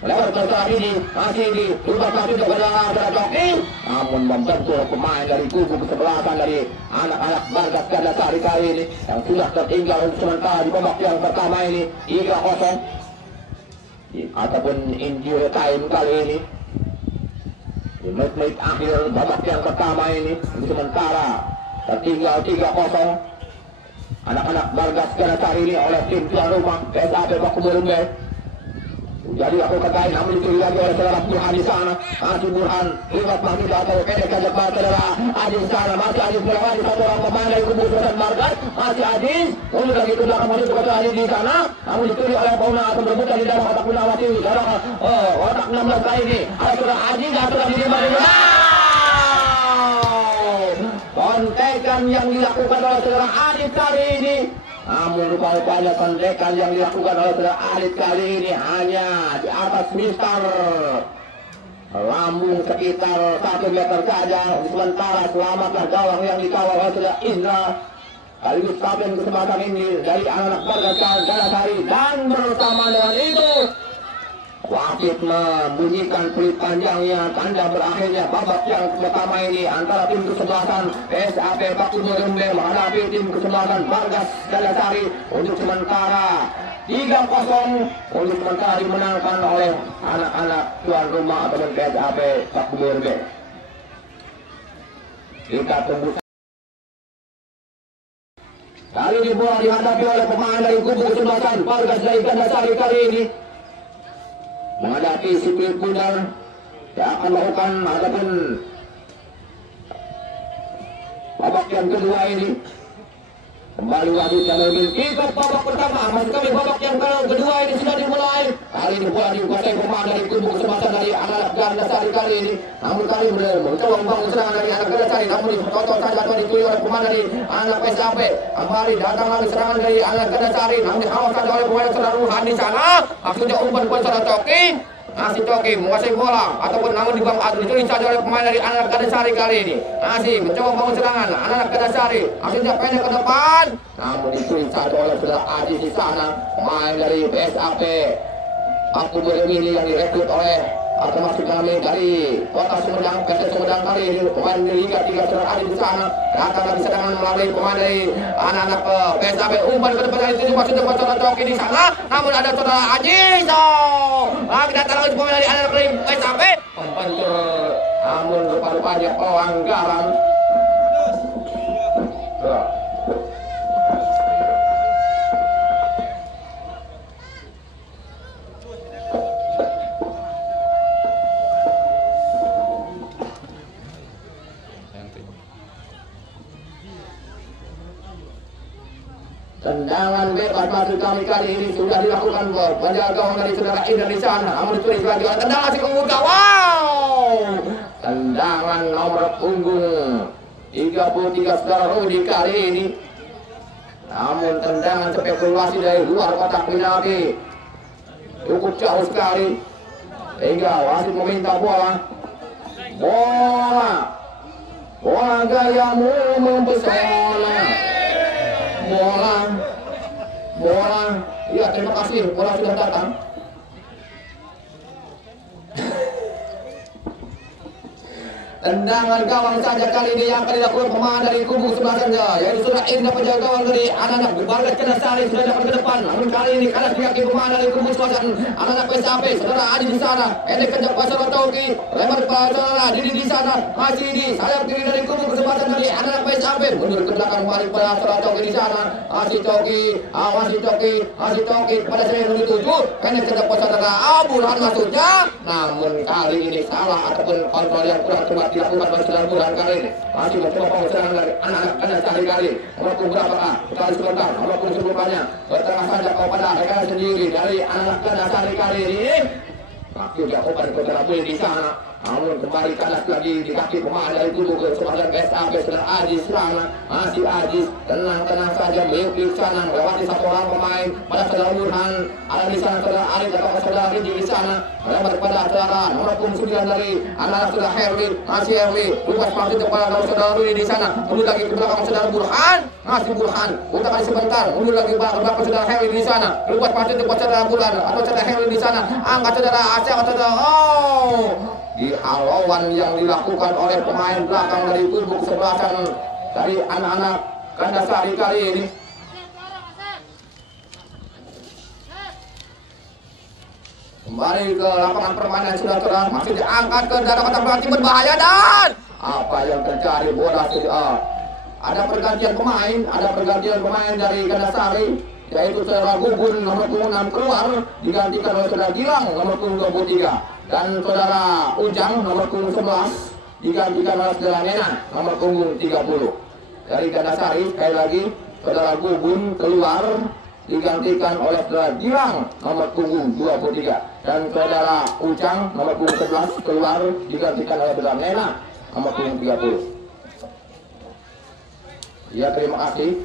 Lewat saat ini masih di lubang kaki kepada Coki, namun membentur pemain dari kubu kesebelasan dari anak-anak Bargas Gandasari kali ini yang sudah tertinggal untuk sementara di babak yang pertama ini 3-0 ataupun injury time kali ini di menit-menit akhir babak yang pertama ini untuk sementara tertinggal 3-0 anak-anak Bargas Gandasari ini oleh tim tuan rumah PSAP Paku Burumbe. Jadi aku katakan namun dicuri lagi oleh saudara Burhan di sana. Masih Burhan lewat masih atau pendek saja pada saudara Adis sana. Masih Adis melewati satu orang pemain dari kubu Sultan Bargas. Masih Adis untuk lagi ke belakang masih kepada Adis di sana. Namun dicuri oleh Pauna akan berebutan di dalam otak Gunawati. Dalam otak 16 kali ini ada saudara Adis dan saudara Adis kontekan yang dilakukan oleh saudara Adit kali ini, namun rupa-rupanya kontekan yang dilakukan oleh saudara Adit kali ini hanya di atas mister lambung sekitar 1 meter saja. Sementara selamatlah gawang yang dikawal oleh saudara Indra. Sekaligus kapten kesempatan ini dari anak-anak Bargas Gandasari, dan bersama dengan itu wasit membunyikan peluit panjangnya, tanda berakhirnya babak yang pertama ini antara tim kesebelasan PSAP Paku Burumbe menghadapi tim kesebelasan Bargas Gandasari. Untuk sementara 3-0 untuk sementara dimenangkan oleh anak-anak tuan rumah ataupun PSAP Paku Burumbe. Kita tunggu. Kali ini bola dihadapi oleh pemain dari kubu kesebelasan Bargas Gandasari kali ini menghadapi si Philip Bundar yang akan melakukan ataupun babak yang kedua ini. Kembali wasit yang lebih kick-off babak pertama. Masih kami babak yang kedua ini sudah dimulai. Kali ini bola dikuasai pemain dari kubu kesempatan dari anak Gandasari kali ini. Namun kali ini mencoba membangun serangan dari anak Gandasari, namun ditonton saja atau dituju oleh pemain dari anak PSAP. Kembali datang lagi serangan dari anak Gandasari, namun dihawas saja oleh pemain saudara Ruhan di sana. Maksudnya umpan pun saudara Coki. Masih Coki menguasai bola ataupun namun dibangun atau dicuri saja oleh pemain dari anak Gandasari kali ini. Masih mencoba membangun serangan anak Gandasari, maksudnya pendek ke depan, namun dicuri saja oleh saudara Adi di sana. Pemain dari PSAP Paku Burumbe ini yang direkrut oleh atau masuk kami dari kota Sumedang, PT Sumedang kali ini. Pemain dari Liga 3 saudara Adi di sana datang lagi serangan melalui pemain dari anak-anak PSAP. Umpan ke depan dari tujuh maksudnya saudara Coki di sana, namun ada saudara Aji. Lagi datang lagi pemain dari anak dari PSAP membentur, namun rupa-rupanya pelanggaran. Tendangan bebas masuk kali ini sudah dilakukan penjaga gawang dari saudara Indra di sana. Namun ditulis lagi oleh tendangan si pemuda. Wow! Tendangan nomor punggung 33 saudara Rudi kali ini. Namun tendangan spekulasi dari luar kotak penalti cukup jauh sekali sehingga wasit meminta bola. Bola gayamu mempesona. Bola, iya terima kasih, bola sudah datang. Tendangan gawang saja kali ini yang akan dilakukan pemain dari kubu sebelah saja, yaitu sudah Indra penjaga gawang dari anak-anak Bargas Gandasari sudah dapat ke depan. Namun kali ini kalah diakui pemain dari kubu sebelah anak-anak PSAP, saudara Adi di sana, pendek kejap pasal Coki, lebar saudara Didi di sana, masih di sayap kiri dari kubu kesempatan dari anak-anak PSAP, mundur ke belakang kembali pada saudara Coki di sana, masih Coki pada saya yang dituju, pendek kejap pasal saudara Burhan maksudnya, namun kali ini salah ataupun kontrol yang kurang tepat dilakukan oleh saudara Burhan kali ini. Masih mencoba pengusahaan dari anak-anak Gandasari kali ini. Walaupun berapakah kali sebentar, walaupun sebelumnya bertengah saja kepada rekan sendiri dari anak-anak Gandasari kali ini. Waktu dilakukan saudara Burhan di sana. Namun kembali kalah lagi di kaki pemain dari kubu kesempatan PSAP sudah Ajis sana, masih Ajis tenang saja beliau di sana melewati satu orang pemain pada saudara Burhan ada di sana saudara Arif atau saudara Rinji di sana melewati pada saudara nomor 9 dari anak saudara Herli masih Herli lupas pasti kepada saudara Rudi di sana mundur lagi ke belakang saudara Burhan masih Burhan putar kali sebentar mundur lagi ke belakang saudara Herli di sana lupas pasti kepada saudara Burhan atau saudara Herli di sana angkat saudara Aceh atau saudara di halauan yang dilakukan oleh pemain belakang dari kubu kesebelasan dari anak-anak Gandasari kali ini. Kembali ke lapangan permainan sudah terang masih diangkat ke daerah kotak berarti berbahaya dan apa yang terjadi bola ada pergantian pemain dari Gandasari yaitu saudara Gugun nomor 6 keluar digantikan oleh saudara Gilang nomor 23 dan saudara Ujang nomor 11 digantikan oleh saudara Nena nomor 30 dari Gandasari. Sekali lagi saudara Gugun keluar digantikan oleh saudara Gilang nomor 23 dan saudara Ujang nomor 11 keluar digantikan oleh saudara Nena nomor 30. Ya, terima kasih.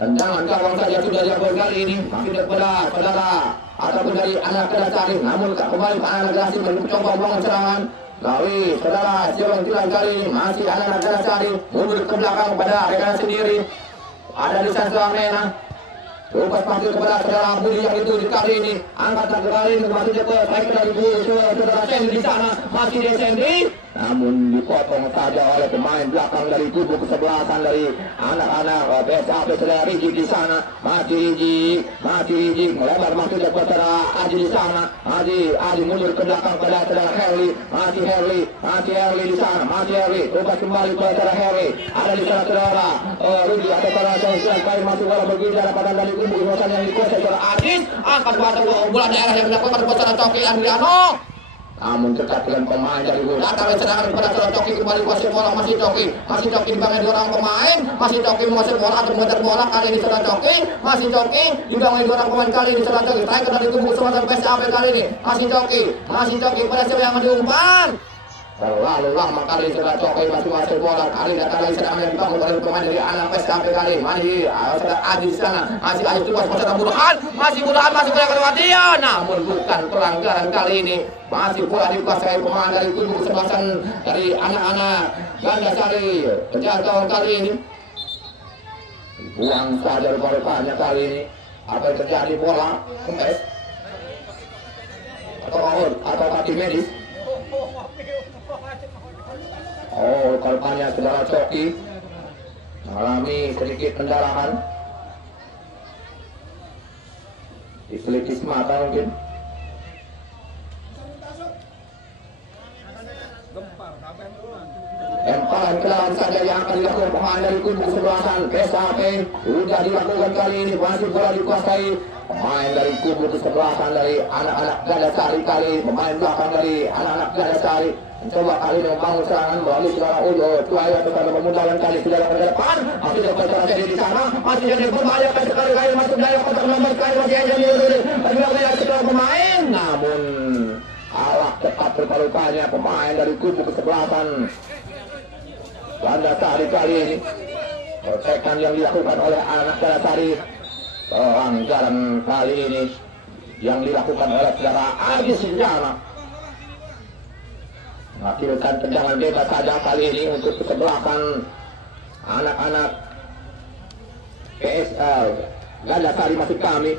Tendangan gawang saja sudah dilakukan kali ini masih kepada saudara ataupun dari anak Gandasari, namun kembali ke anak Gandasari mencoba membangun serangan dari saudara Silong Tilang kali ini masih anak Gandasari mundur ke belakang pada rekan sendiri ada di sana saudara Nena lupas pasti kepada saudara Budi yang itu di kali ini angkatan kali ini masih cepat baik dari saudara Sendi di sana masih di Sendi namun dipotong saja oleh pemain belakang dari kubu kesebelasan dari anak-anak PSAP saudara Riji di sana masih Riji melebar masuk ke saudara Aji di sana Aji mundur ke belakang pada saudara Herli masih Herli di sana masih Herli lupas kembali ke saudara Herli ada di sana saudara Rudi atau saudara Sendi kali masih bola berbicara pada dari kubu kesebelasan yang dikuasai saudara Aji angkat bola daerah yang dilakukan oleh saudara Coki Andriano namun tetap dengan pemain dari bola datang serangan kepada saudara Coki kembali kuasai bola masih Coki dibangun dua orang pemain masih Coki menguasai bola atau mengejar bola kali ini saudara Coki masih Coki dibangun dua orang pemain kali ini saudara Coki tarik dari kubu kesempatan PSAP kali ini masih Coki pada siapa yang diumpan terlalu lama kali saudara Coki masih menguasai bola kali datang lagi serangan yang dibangun oleh pemain dari anak PSAP kali ini masih saudara Aji di sana masih Aji terus saudara Burhan masih kelewatan namun bukan pelanggaran kali ini masih pula dikuasai pemain dari kubu kesebelasan dari anak-anak Gandasari. Kejatuhan kali ini buang saja rupa-rupanya kali ini apa yang terjadi bola kempes atau kaki medis kalpannya saudara Coki mengalami sedikit pendarahan di pelipis mata mungkin. Emparan kelawan saja yang akan dilakukan pemain dari kubu kesebelasan PSAP sudah dilakukan kali ini masih bola dikuasai pemain dari kubu kesebelasan dari anak-anak Gandasari kali ini pemain belakang dari anak-anak Gandasari mencoba kali ini membangun serangan melalui saudara Ujo Tuaya kepada pemundalan kali sudah ke depan masih dapat terjadi di sana masih jadi berbahaya sekali kali masuk dalam kotak nomor kali masih jadi bagi setelah pemain namun kalah cepat terpalukannya pemain dari kubu kesebelasan Gandasari kali ini pertekan yang dilakukan oleh anak Gandasari pelanggaran kali ini yang dilakukan oleh saudara Ardi Sinjana menghasilkan tendangan bebas saja kali ini untuk kesebelasan anak-anak PSL Gandasari masih kami.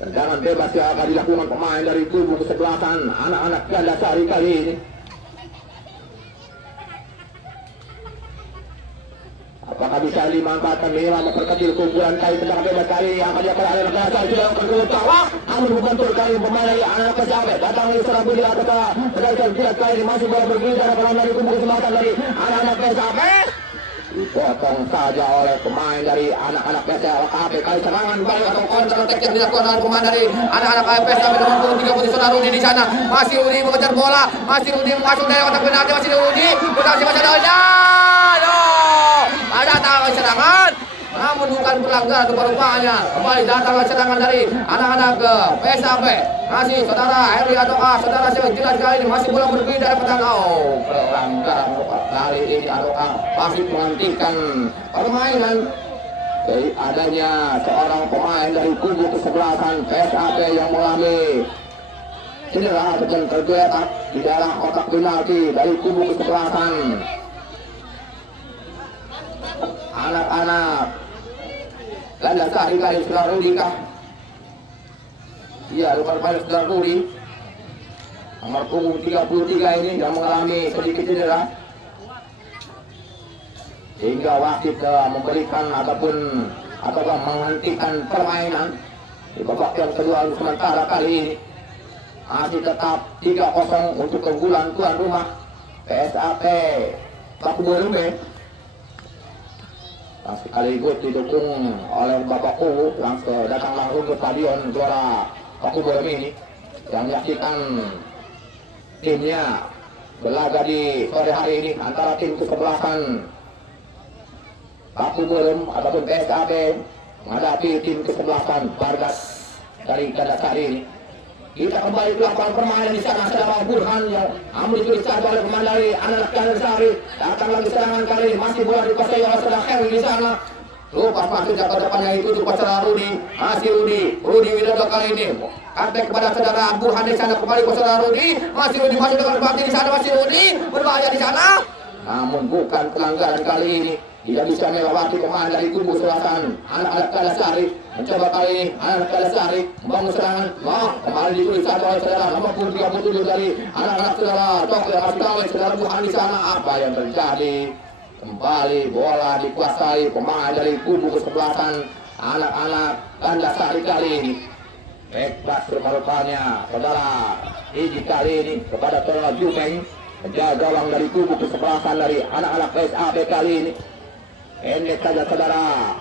Tendangan bebas yang akan dilakukan pemain dari kubu kesebelasan anak-anak Gandasari kali ini. Apakah bisa dimanfaatkan Mila memperkecil kumpulan kali tendangan bebas kali ini yang akan dilakukan oleh Gandasari sudah melakukan ke utara namun bukan tur kali pemain dari anak PSAP datang dari serang Budi Akata sedangkan tidak kali ini masih bola bergulir dalam dari kubu kesebelasan dari anak-anak PSAP dipotong saja oleh pemain dari anak-anak PSAP. Kali serangan balik atau counter attack yang dilakukan oleh pemain dari anak-anak PSAP nomor punggung 30 saudara Rudi di sana. Masih Rudi mengejar bola, masih Rudi masuk dari kotak penalti, masih Rudi berhasil masuk ada tangan serangan, namun bukan pelanggaran rupanya. Kembali datang serangan dari anak-anak PSAP. Masih saudara Heri ataukah saudara siapa jelas kali ini masih bola berpindah dari petang. Pelanggaran kali ini ataukah wasit menghentikan permainan. Jadi adanya seorang pemain dari kubu kesebelasan PSAP yang mengalami cedera atau tergeletak di dalam kotak penalti dari kubu kesebelasan. Anak-anak Ganda Sari kali setelah Rudi kah? Iya, lupa-lupa setelah Rudi nomor punggung 33 ini yang mengalami sedikit cedera hingga wasit memberikan ataupun menghentikan permainan di babak yang kedua. Sementara kali ini masih tetap 3-0 untuk keunggulan tuan rumah PSAP Paku Bome. Sekaligus didukung oleh Bapak Kubu datang langsung ke stadion Gelora Paku Bome ini yang menyaksikan timnya berlaga di sore hari ini antara tim kesebelasan Paku Bome ataupun PSAP menghadapi tim kesebelasan Bargas dari Gandasari ini. Kita kembali ke lapangan permainan di sana. Selama Burhan yang ambil diperiksa oleh pemain dari anak Gandasari. Datang lagi serangan kali ini masih bola dikuasai oleh saudara Heri di sana. Lupa masuk ke depannya itu untuk saudara Rudi. Masih Rudi Widodo kali ini. Kartek kepada saudara Burhan di sana, kembali ke saudara Rudi. Masih Rudi masuk dengan bakti di sana, masih Rudi berbahaya di sana. Namun bukan pelanggaran kali ini. Tidak bisa melewati pemain dari kubu selatan anak-anak Gandasari. Mencoba kali ini anak-anak Gandasari membangun serangan. Kembali diperiksa oleh saudara nomor 37 dari anak-anak saudara Tokyo masih oleh saudara Burhan di sana. Apa yang terjadi? Kembali bola dikuasai pemain dari kubu kesebelasan anak-anak Gandasari kali ini. Hebat rupanya saudara Iji kali ini kepada saudara Jumeng, penjaga gawang dari kubu kesebelasan dari anak-anak PSAP kali ini. Endek saja saudara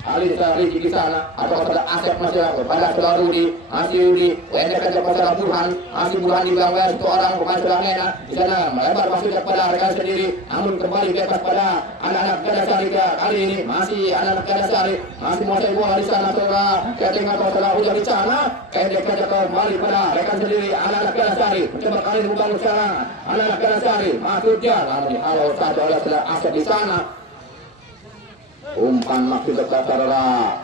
Ali Riki di sana atau kepada Asep masih kepada saudara Rudi, masih Rudi, endek saja kepada Burhan, masih Burhan di belakang itu orang pemain saudara Nena di sana melebar masuk kepada rekan sendiri, namun kembali bebas pada anak-anak Gandasari kali ini masih anak-anak Gandasari masih menguasai bola di sana saudara Keting atau saudara Hujan di sana, endek saja kembali pada rekan sendiri anak-anak Gandasari mencoba kali ini membangun serangan anak-anak Gandasari masuknya namun dihalau saja oleh saudara Asep di sana. Umpan maksud saudara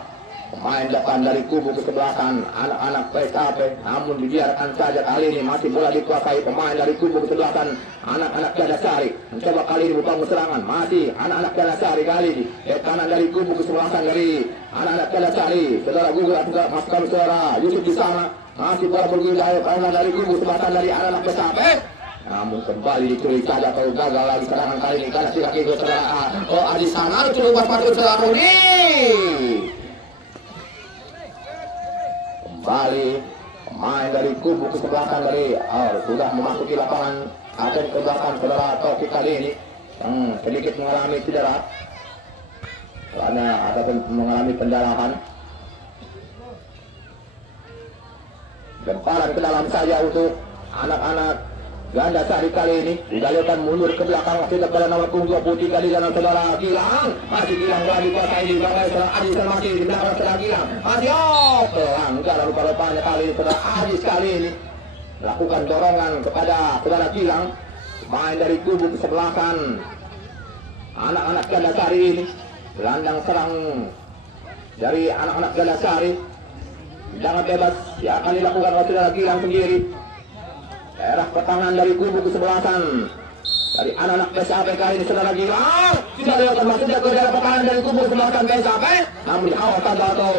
pemain depan dari kubu kesebelasan anak-anak PSAP, namun dibiarkan saja kali ini masih bola dikuasai pemain dari kubu kesebelasan anak-anak Gandasari. Mencoba kali ini membangun serangan masih anak-anak Gandasari kali ini kanan dari kubu kesebelasan dari anak-anak Gandasari. Saudara Google masukkan saudara Yusuf di sana masih bola bergulir kanan dari kubu kesebelasan dari anak-anak PSAP. Namun kembali diculik saja kalau gagal lagi serangan kali ini karena tidak ikut saudara di sana itu lupa masuk saudara Rudi. Kembali pemain dari kubu kesebelasan dari sudah memasuki lapangan akan ke belakang saudara Taufik kali ini yang sedikit mengalami cedera karena ataupun mengalami pendarahan. Lemparan ke dalam saja untuk anak-anak Gandasari kali ini didalilkan mundur ke belakang masih kepada nomor punggung 23 di dalam saudara Gilang, masih Gilang bola dikuasai di belakang saudara Adis masih di belakang saudara Gilang masih pelanggaran rupa-rupanya kali ini saudara Adis kali ini melakukan dorongan kepada saudara Gilang, pemain dari kubu kesebelasan anak-anak Gandasari ini. Gelandang serang dari anak-anak Gandasari jangan bebas yang akan dilakukan oleh saudara Gilang sendiri. Daerah pertahanan dari kubu kesebelasan dari anak-anak PSAP kali ini saudara Gilang tidak lewat masuknya ke daerah pertahanan dari kubu kesebelasan PSAP, namun di awal tanda atau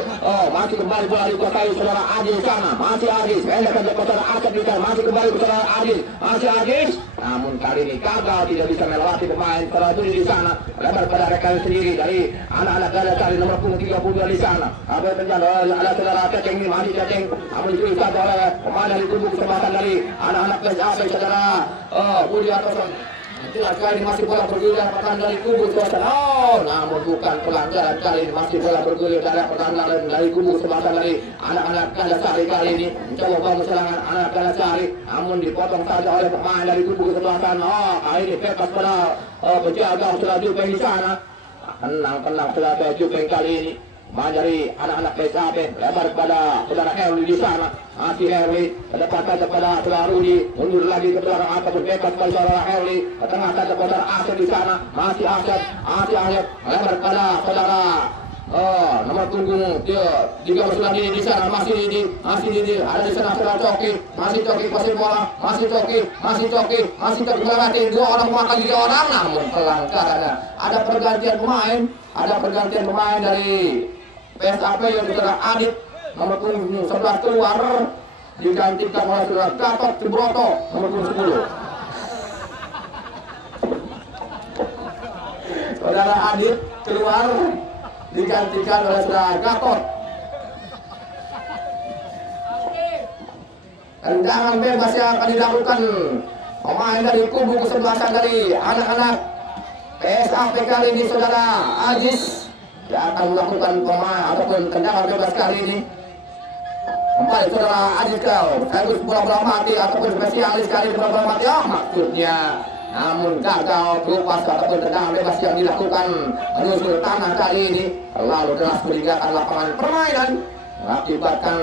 masih kembali bola dikuasai saudara Adis sana, masih Adis pendek saja ke saudara Asep di sana, masih kembali ke saudara Adis, masih Adis, namun kali ini gagal tidak bisa melewati pemain saudara itu di sana, lebar pada rekan sendiri dari anak-anak Gandasari nomor punggung 32 di sana. Apa yang terjadi ada saudara Ceceng ini masih Ceceng, namun diperiksa oleh pemain dari kubu kesebelasan dari anak-anak PSAP saudara Budi Atoson. Jelas kali ini masih bola bergulir pertahanan dari kubu sebelah. Oh, namun bukan pelanggaran kali ini, masih bola bergulir dari pertahanan dari kubu sebelah dari anak-anak Gandasari kali ini mencoba bangun serangan anak Gandasari, namun dipotong saja oleh pemain dari kubu sebelah sana. Oh, kali ini bebas pada penjaga sudah Jupeng di sana. Kenang sudah Jupeng kali ini. Dari anak-anak PSAP lebar kepada saudara Herli di sana. Masih Herli ke depan saja kepada saudara Rudi, mundur lagi ke belakang ataupun bebas kepada saudara Herli, ke tengah saja kepada saudara Asep di sana. Masih Asep lebar kepada saudara nomor punggung tiga sudah di sana. Masih Didi ada di sana saudara Coki, masih Coki pasir bola, masih Coki melewati dua orang makan tiga orang, namun pelanggarannya ada pergantian pemain dari PSAP yang saudara Adit nomor punggung 11 keluar, digantikan oleh saudara Gatot Subroto nomor punggung 10. Saudara Adit keluar, digantikan oleh saudara Gatot. Tendangan bebas yang akan dilakukan pemain dari kubu kesebelasan dari anak-anak PSAP kali ini saudara Aziz yang akan melakukan pemain ataupun tendangan bebas kali ini. Kembali saudara Aziz kau sekaligus bola-bola mati ataupun spesialis kali ini bola-bola mati. Maksudnya namun gagal berupa ataupun tendangan bebas yang dilakukan menyusul tanah kali ini, lalu deras meninggalkan lapangan permainan mengakibatkan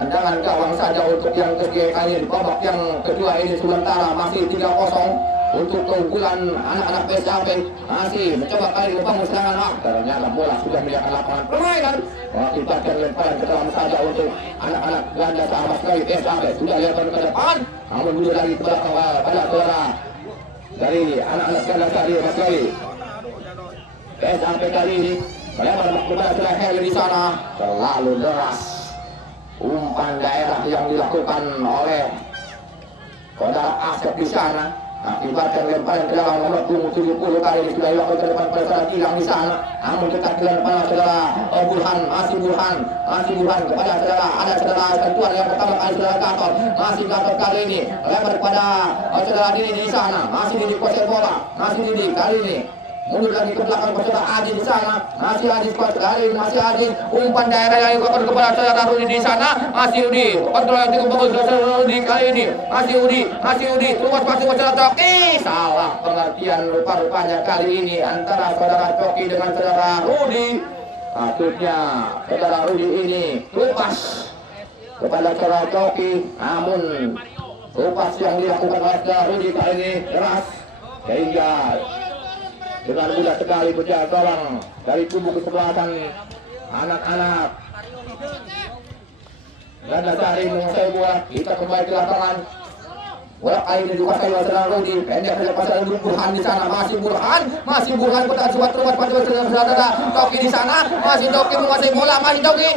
tendangan gawang saja untuk yang ketiga kali ini. Di babak yang kedua ini sementara masih 3-0 untuk keunggulan anak-anak PSAP. Masih mencoba kali membangun serangan, ternyata bola sudah meninggalkan lapangan permainan mengakibatkan lemparan ke dalam saja untuk anak-anak ganda sahabat sekali PSAP. Sudah lempar ke depan, namun mundur lagi ke belakang pada saudara dari anak-anak ganda tadi sekali PSAP kali ini melempar kepada saudara Heli di sana. Terlalu deras umpan daerah yang dilakukan oleh saudara Asep di sana, akibatkan lemparan ke dalam nomor punggung 70 kali ini sudah dilakukan ke depan pada saudara Gilang di sana. Namun tetap dilakukan saudara Burhan, masih Burhan kepada saudara, ada saudara sentuhan yang pertama kali saudara Gatot, masih Gatot kali ini lebar kepada saudara Didi di sana, masih Didi kuasai bola, masih Didi kali ini mundur lagi ke belakang saudara Aziz di sana, masih Aziz kali ini, masih Aziz umpan daerah yang dilakukan kepada saudara Rudi di sana, masih Udi kontrol yang cukup bagus saudara Rudi kali ini, masih Udi luas pasti saudara Coki, salah pengertian rupa-rupanya kali ini antara saudara Coki dengan saudara Rudi. Maksudnya saudara Rudi ini lupas kepada saudara Coki, namun lupas yang dilakukan oleh saudara Rudi kali ini keras sehingga dengan mudah sekali penjaga gawang dari kubu kesebelasan anak-anak Gandasari menguasai bola. Kita kembali ke lapangan. Bola kali ini dikuasai oleh saudara Rudi, pendek saja pasal Burhan di sana, masih Burhan bertahan suat terus pada saudara Toki di sana, masih Toki menguasai bola, masih Toki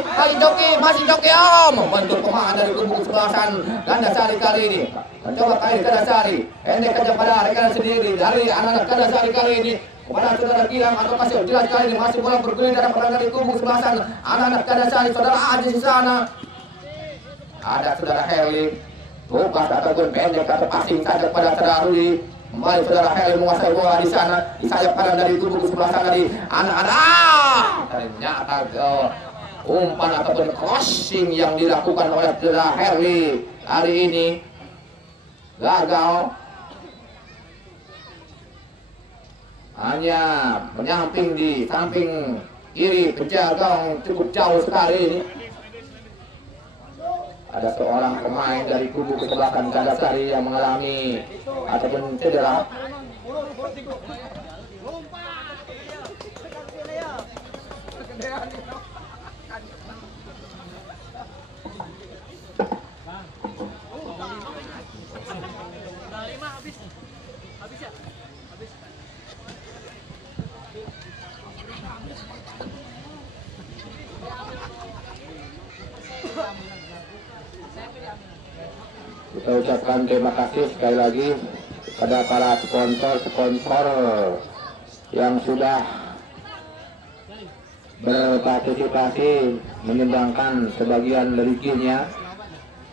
membentur pemain dari kubu kesebelasan Gandasari kali ini. Mencoba kali Gandasari, pendek saja pada rekan sendiri dari anak-anak Gandasari kali ini kepada saudara Gilang atau kasih jelas kali ini masih bola bergulir dalam perang dari kubu kesebelasan anak-anak Gandasari. Saudara Aziz di sana, ada saudara Herli, lupas ataupun pendek atau passing saja pada saudara Rudi. Kembali saudara Herli menguasai bola di sana, di sayap kanan dari kubu kesebelasan dari anak-anak. Ternyata umpan ataupun crossing yang dilakukan oleh saudara Herli hari ini gagal, hanya menyamping di samping kiri penjaga cukup jauh sekali ini. Ada seorang pemain dari kubu kesebelasan Gandasari yang mengalami ataupun cedera. Kita ucapkan terima kasih sekali lagi kepada para sponsor yang sudah berpartisipasi menyumbangkan sebagian rezekinya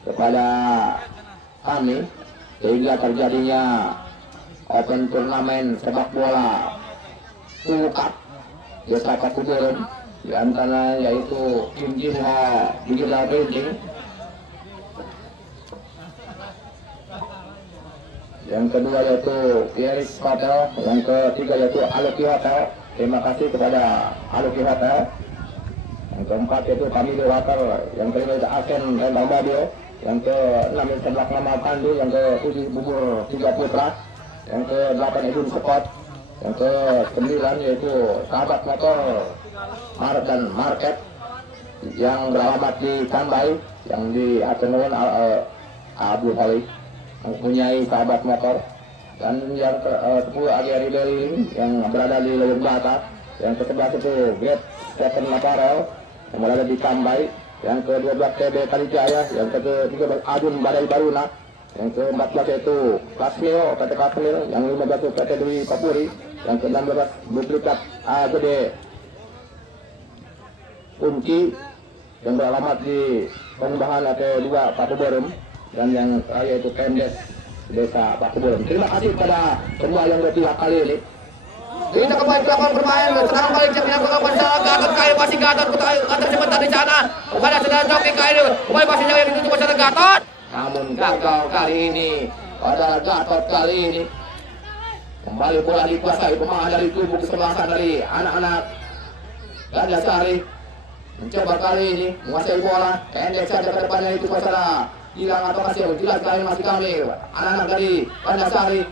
kepada kami sehingga terjadinya Open Turnamen Sepak Bola Cup Desa Pakuburan, di antara yaitu Kim Jin Ho Digital Printing, yang kedua yaitu Iris Hotel, yang ketiga yaitu Aluki Hotel. Terima kasih kepada Aluki Hotel. Yang keempat yaitu Family Water, yang kelima yaitu Asen Rental Mobil, yang ke-6 itu Seblak Nama Pandu, yang ke-7 Bubur 3 Putra, yang ke-8 itu Spot, yang ke-9 yaitu Sahabat Motor Mart dan Market yang beralamat di Cambai, yang di Atenun Abu Hali mempunyai Sahabat Motor, dan yang ke-10 Agi Ribeli yang berada di Lewung Bata, yang ke-11 itu Gate 7 Apparel yang berada di Cambai, yang ke-12 TB Kalijaya, yang ke-13 Ajun Badai Baruna, yang ke-14 yaitu Kasmil PT Kasmil, yang ke-15 itu PT Dwi Kapuri, yang ke-16 duplikat AGD Kunci yang beralamat di Pengembangan AT2 Pakuburan, dan yang terakhir itu Kendes Desa Pakuburan. Terima kasih kepada semua yang sudah kali ini. Kita kembali ke lapangan bermain, sekarang balik yang dilakukan salah Gatot Kayu, masih Gatot sebentar di sana kepada saudara Joki Kayu, kembali masih yang ditutup saudara Gatot, namun gagal kali ini pada Gatot kali ini. Kembali bola dikuasai pemain dari kubu kesebelasan dari anak-anak Gandasari, mencoba kali ini menguasai bola, pendek saja ke depannya itu masalah hilang atau kasih jelas kali masih kami anak-anak dari Gandasari.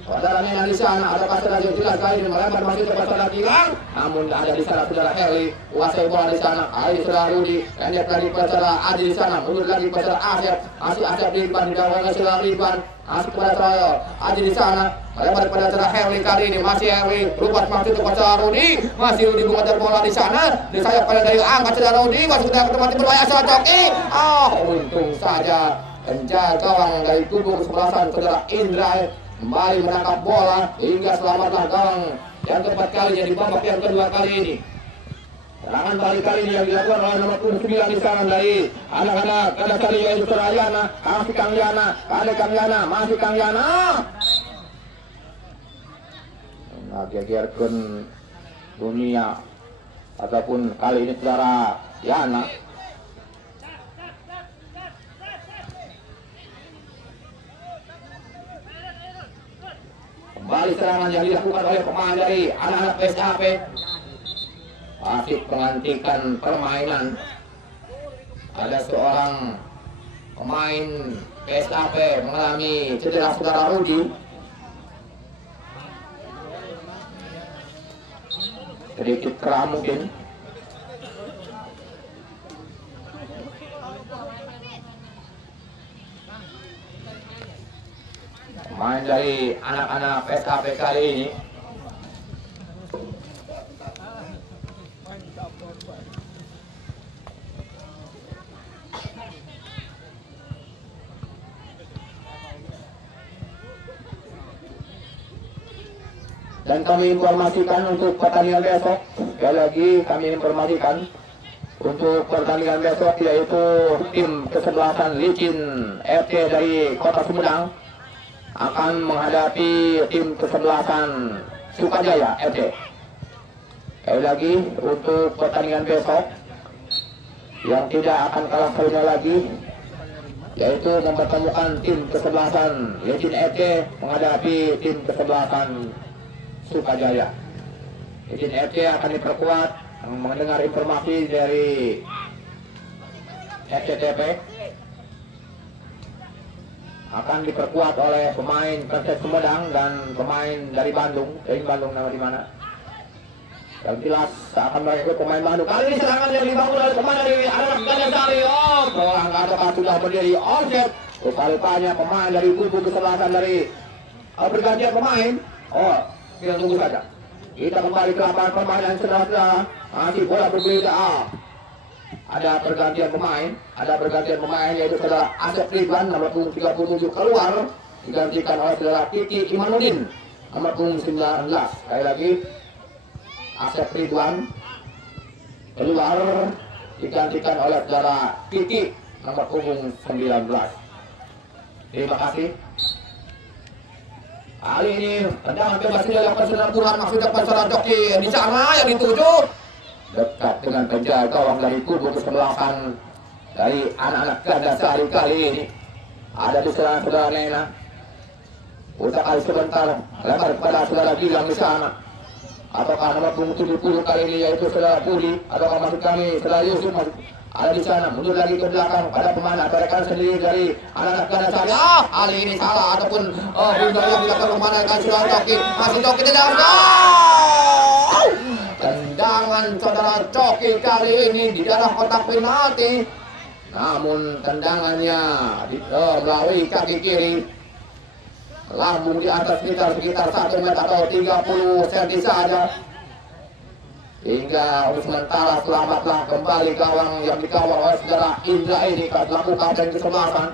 Saudara Nena di sana, ada saudara yang jelas kali ini melempar masih ke saudara Gilang, namun ada di sana saudara Heli, kuasai bola di sana, ayo saudara Rudi, pendek lagi ke saudara Adi di sana, mundur lagi ke saudara Asep, masih Asep di depan, dijauhkan ke saudara Ridwan, masih kepada saudara Adi di sana, melempar kepada saudara Heli kali ini, masih Heli, berubah masih ke saudara Rudi, masih Rudi mengejar bola di sana, disayap pada dari angkat saudara Rudi, masih ke tempat berbahaya saudara Joki, untung saja penjaga gawang dari kubu kesebelasan saudara Indra kembali menangkap bola hingga selamatlah gawang yang keempat kalinya di babak yang kedua kali ini. Serangan balik kali ini yang dilakukan oleh nomor 9 di sana dari anak-anak Gandasari yaitu Surayana, masih Kang Yana, masih Kang Yana. Ngagegerkeun dunia ataupun kali ini saudara Yana. Kembali serangan yang dilakukan oleh pemain dari anak-anak PSAP. Wasit menghentikan permainan. Ada seorang pemain PSAP mengalami cedera saudara Rudi. Sedikit kram mungkin. Main dari anak-anak PKP kali ini dan kami informasikan untuk pertandingan besok. Sekali lagi kami informasikan untuk pertandingan besok yaitu tim kesebelasan Licin FC dari Kota Sumedang akan menghadapi tim kesebelasan Sukajaya FC. Sekali lagi untuk pertandingan besok yang tidak akan kalah satunya lagi yaitu mempertemukan tim kesebelasan Licin FC menghadapi tim kesebelasan Sukajaya. Licin FC akan diperkuat mendengar informasi dari FCTP akan diperkuat oleh pemain Persib Sumedang dan pemain dari Bandung. Dari Bandung nama di mana? Yang jelas akan merekrut pemain Bandung. Kali ini serangan yang dibangun oleh pemain dari anak Gandasari. Seorang Gandasari sudah berdiri offset. Rupa-rupanya pemain dari kubu kesebelasan dari pergantian pemain. Kita tunggu saja. Kita kembali ke lapangan permainan saudara-saudara. Masih bola berbeda. Ada pergantian pemain yaitu saudara Asep Ridwan nomor punggung 37 keluar digantikan oleh saudara Kiki Imanuddin nomor punggung 19. Sekali lagi Asep Ridwan keluar digantikan oleh saudara Kiki nomor punggung 19. Terima kasih. Kali ini tendangan bebas dilakukan saudara Burhan maksudnya saudara joki di sana yang dituju dekat dengan penjaga gawang dari kubu kesebelasan dari anak-anak Gandasari kali ini. Ada di sebelah saudara Nena. Utak kali sebentar lebar kepada saudara Gilang di sana. Apakah nomor punggung 70 kali ini yaitu saudara Budi atau maksud kami saudara Yusuf ada di sana, mundur lagi ke belakang pada pemain rekan sendiri dari anak-anak Gandasari. Kali ini salah ataupun bunda yang dilakukan pemandangan saudara Coki, masih Coki tidak gol. Tendangan saudara Coki kali ini di dalam kotak penalti, namun tendangannya melalui kaki kiri, lambung di atas sekitar 1 meter atau 30 cm saja. Hingga untuk sementara selamatlah kembali gawang yang dikawal oleh saudara Indra ini selaku kapten kesebelasan.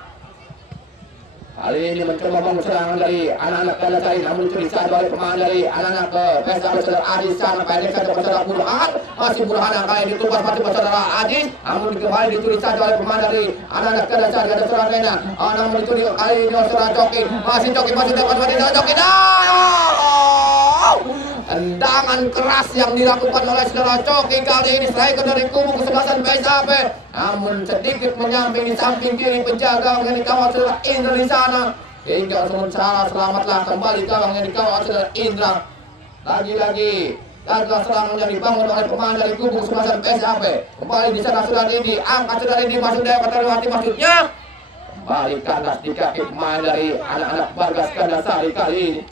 Kali ini mencoba membangun serangan dari anak-anak Gandasari, namun itu disadari oleh pemain dari anak-anak Pesta saudara Aziz sana pendek saja saudara Burhan. Masih Burhan yang kali ditubas mati saudara Aziz, namun kembali ditulis saja oleh pemain dari anak-anak Gandasari ada saudara Nena. Namun itu kali ini saudara Coki, masih Coki masih dapat Coki. Tendangan keras yang dilakukan oleh saudara Coki kali ini striker dari kubu kesebelasan PSAP, namun sedikit menyamping di samping kiri penjaga yang dikawal saudara Indra di sana. Hingga sementara selamatlah kembali gawang yang dikawal saudara Indra. Lagi-lagi gagal serangan yang dibangun oleh pemain dari kubu kesebelasan PSAP. Kembali di sana saudara ini angkat saudara ini masuk dari Patriwati maksudnya. Kembali kandas di kaki pemain dari anak-anak Bargas Gandasari kali ini.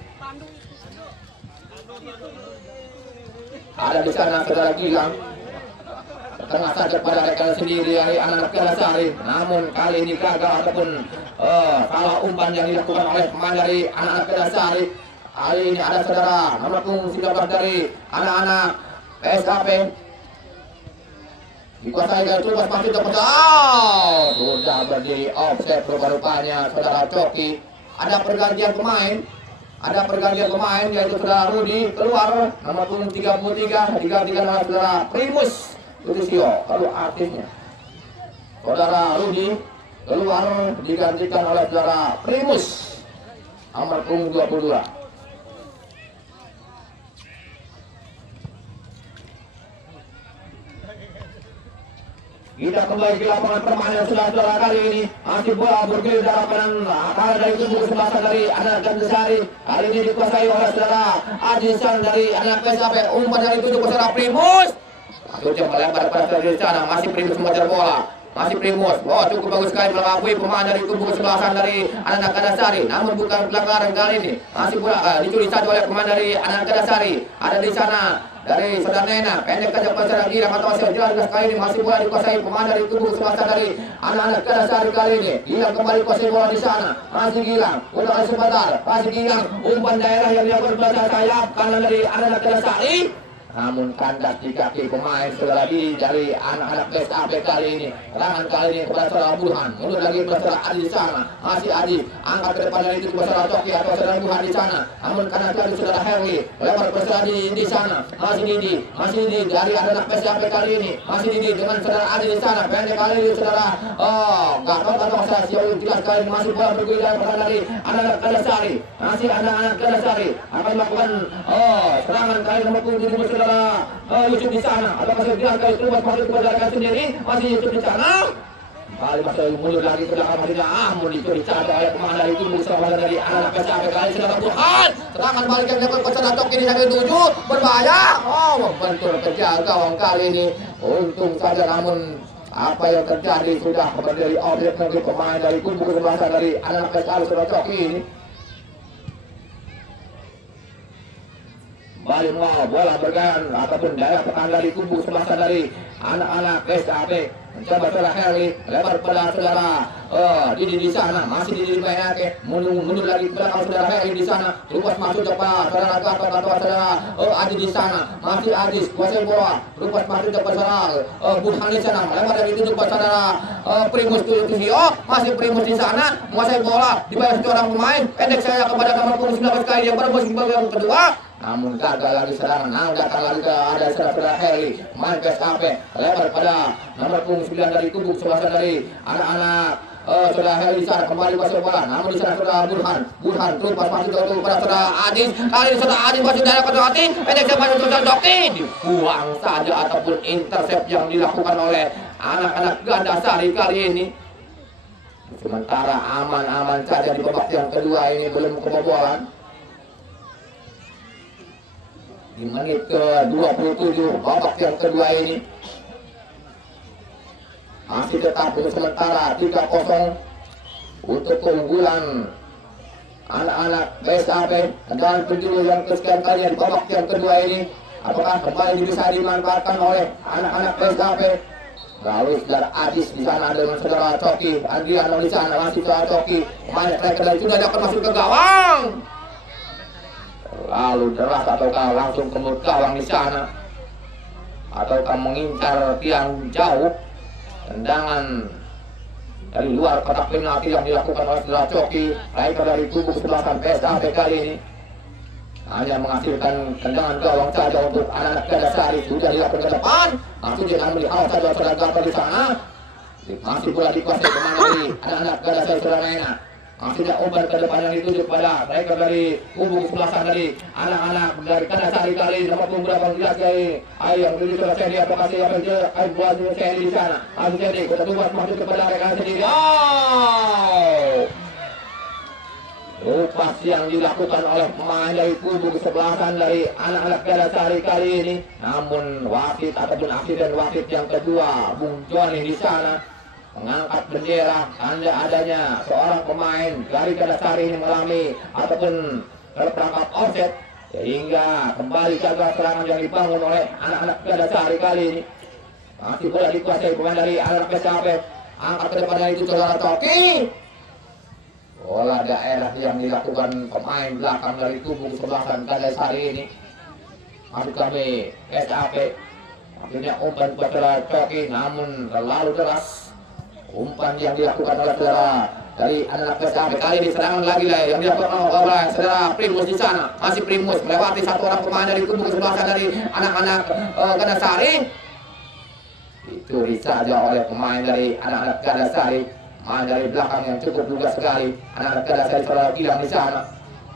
Ada di sana saudara Gilang, tengah saja pada rekan sendiri dari anak-anak Gandasari, namun kali ini gagal ataupun salah umpan yang dilakukan oleh pemain dari anak-anak Gandasari. Kali ini ada saudara nomor punggung 19 dari anak-anak PSAP dikuasai dari Tulus masih dapat sudah berdiri offset rupa-rupanya saudara Coki. Ada pergantian pemain yaitu saudara Rudi keluar nomor punggung 33 digantikan oleh saudara Primus Lutisio. Kalau artisnya saudara Rudi keluar digantikan oleh saudara Primus nomor punggung 22. Kita kembali ke lapangan permainan saudara kali ini. Masih bola bergulir darah kanan arah dari kubu kesebelasan dari anak Gandasari. Kali ini dikuasai oleh saudara Azisan dari anak PSAP. Umpan dari tujuh saudara Primus. Maksudnya melebar pada saudara di sana. Masih Primus mengejar bola. Masih Primus. Oh, cukup bagus sekali melakui pemain dari kubu kesebelasan dari anak Gandasari. Namun bukan pelanggaran kali ini. Masih bola dicuri saja oleh pemain dari anak Gandasari. Ada di sana dari saudara Nena, pendek saja saudara Gilang atau masih jelas kali ini masih bola dikuasai pemain dari kubu kesebelasan dari anak-anak Gandasari kali ini. Gilang kembali kuasai bola di sana, masih Gilang, udah kali sebentar, masih Gilang, umpan daerah yang dilakukan belakang sayap kanan dari anak-anak Gandasari. Namun kandas di kaki pemain saudara Didi dari anak-anak PSAP kali ini. Serangan kali ini kepada saudara Burhan, mundur lagi kepada saudara Adi di sana, masih Adi, angkat ke depan dari itu kepada saudara Coki atau saudara Burhan di sana. Namun kanan kali saudara Herli, lebar kepada saudara Didi di sana, masih Didi dari anak-anak PSAP kali ini, masih Didi dengan saudara Adi di sana, pendek kali ini saudara Gatot atau saya siapa jelas kali ini masih bola bergulir dari anak-anak Gandasari, masih anak-anak Gandasari akan melakukan serangan kali nomor 7 Yusuf di sana, atau masih diangkat itu masuk kepada sendiri, masih Yusuf di sana. Kali masih mundur lagi ke belakang masih namun itu dicatat oleh pemain dari kubu kesebelasan dari anak PSAP kali saudara Burhan. Serangan balik yang dapat saudara Coki di sampai 7 berbahaya. Membentur penjaga gawang kali ini. Untung saja namun apa yang terjadi sudah menjadi objek bagi pemain dari kubu kesebelasan dari anak PSAP saudara Coki ini. Balik bola bergan ataupun daerah tekan dari kubu kesebelasan dari anak-anak PSAP. Mencoba saudara Herli, lebar pada saudara Didi di sana, masih Didi Mayake, mundur lagi ke belakang saudara Herli di sana, lupas masuk kepada saudara Gatot atau saudara Adi di sana, masih Adis kuasai bola, lupas masuk kepada saudara Burhan di sana, lebar dari itu kepada saudara Primus Tulisio, masih Primus di sana, menguasai bola, dibayar seorang pemain, pendek saya kepada nomor punggung 19 kali yang berebut di babak kedua. Namun gagal lagi serangan, datang lagi ke ada saudara Herli, main PSAP, lebar pada nomor punggung 9 dari kubu kesebelasan dari anak-anak Saudara Heli di sana kembali kuasai bola. Namun di sana saudara Burhan terus pas masuk ke pada saudara Aziz. Kali ini saudara Aziz masuk dari kotak hati. Pendek cepat untuk saudara Joki. Dibuang saja ataupun intercept yang dilakukan oleh anak-anak Gandasari kali ini. Sementara aman-aman saja di babak yang kedua ini belum kebobolan. Di menit ke-27 babak yang kedua ini masih tetap untuk sementara 3-0 untuk keunggulan anak-anak BSAP dan penjuru yang kesekian kalinya di babak yang kedua ini. Apakah kembali bisa dimanfaatkan oleh anak-anak BSAP? Lalu saudara Adis di sana dengan saudara Coki, Adriano di sana masih saudara Coki. Banyak striker dan sudah dapat masuk ke gawang. Lalu deras ataukah langsung ke gawang di sana, ataukah mengincar tiang jauh. Tendangan dari luar kotak penalti yang dilakukan oleh saudara Coki, striker dari kubu kesebelasan PSAP kali ini hanya menghasilkan tendangan gawang saja untuk anak-anak Gandasari. Sudah dilakukan ke depan, masih jangan melihat saja saudara Gatot di sana. Masih pula dikuasai pemain dari anak-anak Gandasari saudara Nena. Masih ada umpan ke depan yang dituju pada striker dari kubu kesebelasan dari anak-anak dari Gandasari kali ini. Nomor punggung 18 kali yang dituju saudara Sandy atau kasih apa saja buat Sandy di sana. Aziz Sandy kita tunggu masuk kepada rekan sendiri. Lepas yang dilakukan oleh pemain dari kubu kesebelasan dari anak-anak Gandasari kali ini. Namun wasit ataupun asisten wasit yang kedua Bung Joni di sana mengangkat bendera tanda adanya seorang pemain dari Gandasari ini mengalami ataupun terperangkap offset, sehingga kembali gagal serangan yang dibangun oleh anak-anak Gandasari kali ini. Masih pula dikuasai pemain dari anak PSAP. Angkat ke depan itu saudara Coki. Bola daerah yang dilakukan pemain belakang dari kubu kesebelasan Gandasari ini. Masuk kami PSAP. Akhirnya umpan buat saudara Coki, namun terlalu deras. Umpan yang dilakukan oleh saudara dari anak PSAP kali ini. Serangan lagi lah yang dilakukan oleh saudara Primus di sana. Masih Primus melewati satu orang pemain dari kubu kesebelasan dari anak-anak Gandasari. Itu saja oleh pemain dari anak-anak Gandasari. Main dari belakang yang cukup lugas sekali. Anak-anak Gandasari saudara Gilang di sana.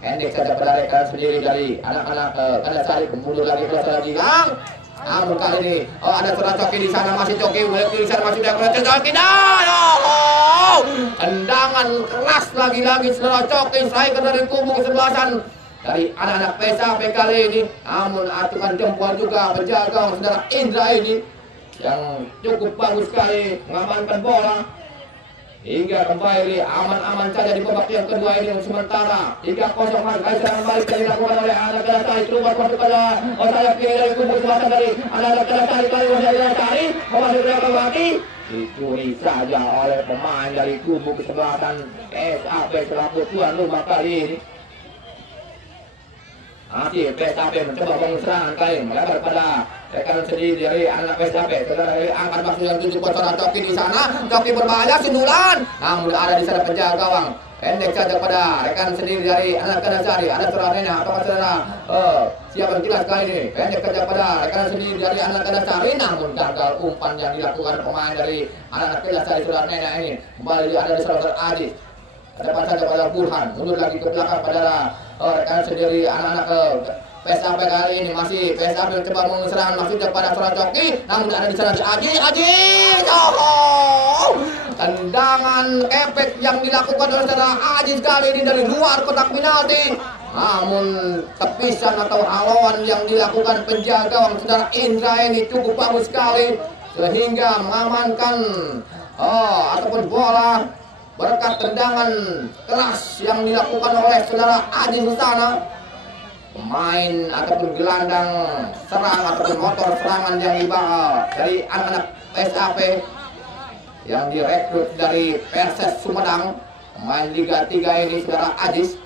Pendek saja pada rekan sendiri dari anak-anak Gandasari. Kemudian lagi saudara Gilang. Namun kali ini ada saudara Coki di sana, masih Coki di sana, masih ada Coki. Tendangan keras lagi-lagi saudara Coki, striker dari kubu kesebelasan dari anak-anak PSAP kali ini. Namun atukan jempol juga penjaga saudara Indra ini yang cukup bagus sekali mengamankan bola. Hingga kembali aman-aman saja di babak yang kedua ini. Sementara 3-0 masih serangan balik yang dilakukan oleh anak Gandasari. Terubah masuk pada sayap kiri dari kubu kesebelasan dari anak Gandasari. Kali ini Gandasari memasuk ke kembali. Dicuri saja oleh pemain dari kubu kesebelasan PSAP selaku tuan rumah kali ini. Masih PSAP mencoba bangun serangan kali melebar pada rekan sendiri dari anak PSAP. Saudara dari angkat masuk yang tujuh saudara Coki di sana. Coki berbahaya sundulan. Namun ada di sana penjaga gawang. Pendek saja pada rekan sendiri dari anak Gandasari. Ada saudara Nena. Apakah saudara siapa yang jelas kali ini? Pendek saja pada rekan sendiri dari anak Gandasari. Namun gagal umpan yang dilakukan pemain dari anak Gandasari saudara Nena ini. Kembali ada di saudara Adis. Depan saja pada Burhan. Mundur lagi ke belakang pada rekan sendiri anak-anak PSAP kali ini. Masih PSAP mencoba mengeserang masuk kepada saudara Coki. Namun ada di sana Aji. Tendangan efek yang dilakukan oleh saudara Aziz kali ini dari luar kotak penalti. Namun tepisan atau haluan yang dilakukan penjaga gawang saudara Indra ini cukup bagus sekali sehingga mengamankan ataupun bola berkat tendangan keras yang dilakukan oleh saudara Aziz di sana. Pemain ataupun gelandang serang ataupun motor serangan yang dibawa dari anak-anak PSAP yang direkrut dari Perses Sumedang, pemain Liga 3 ini saudara Aziz.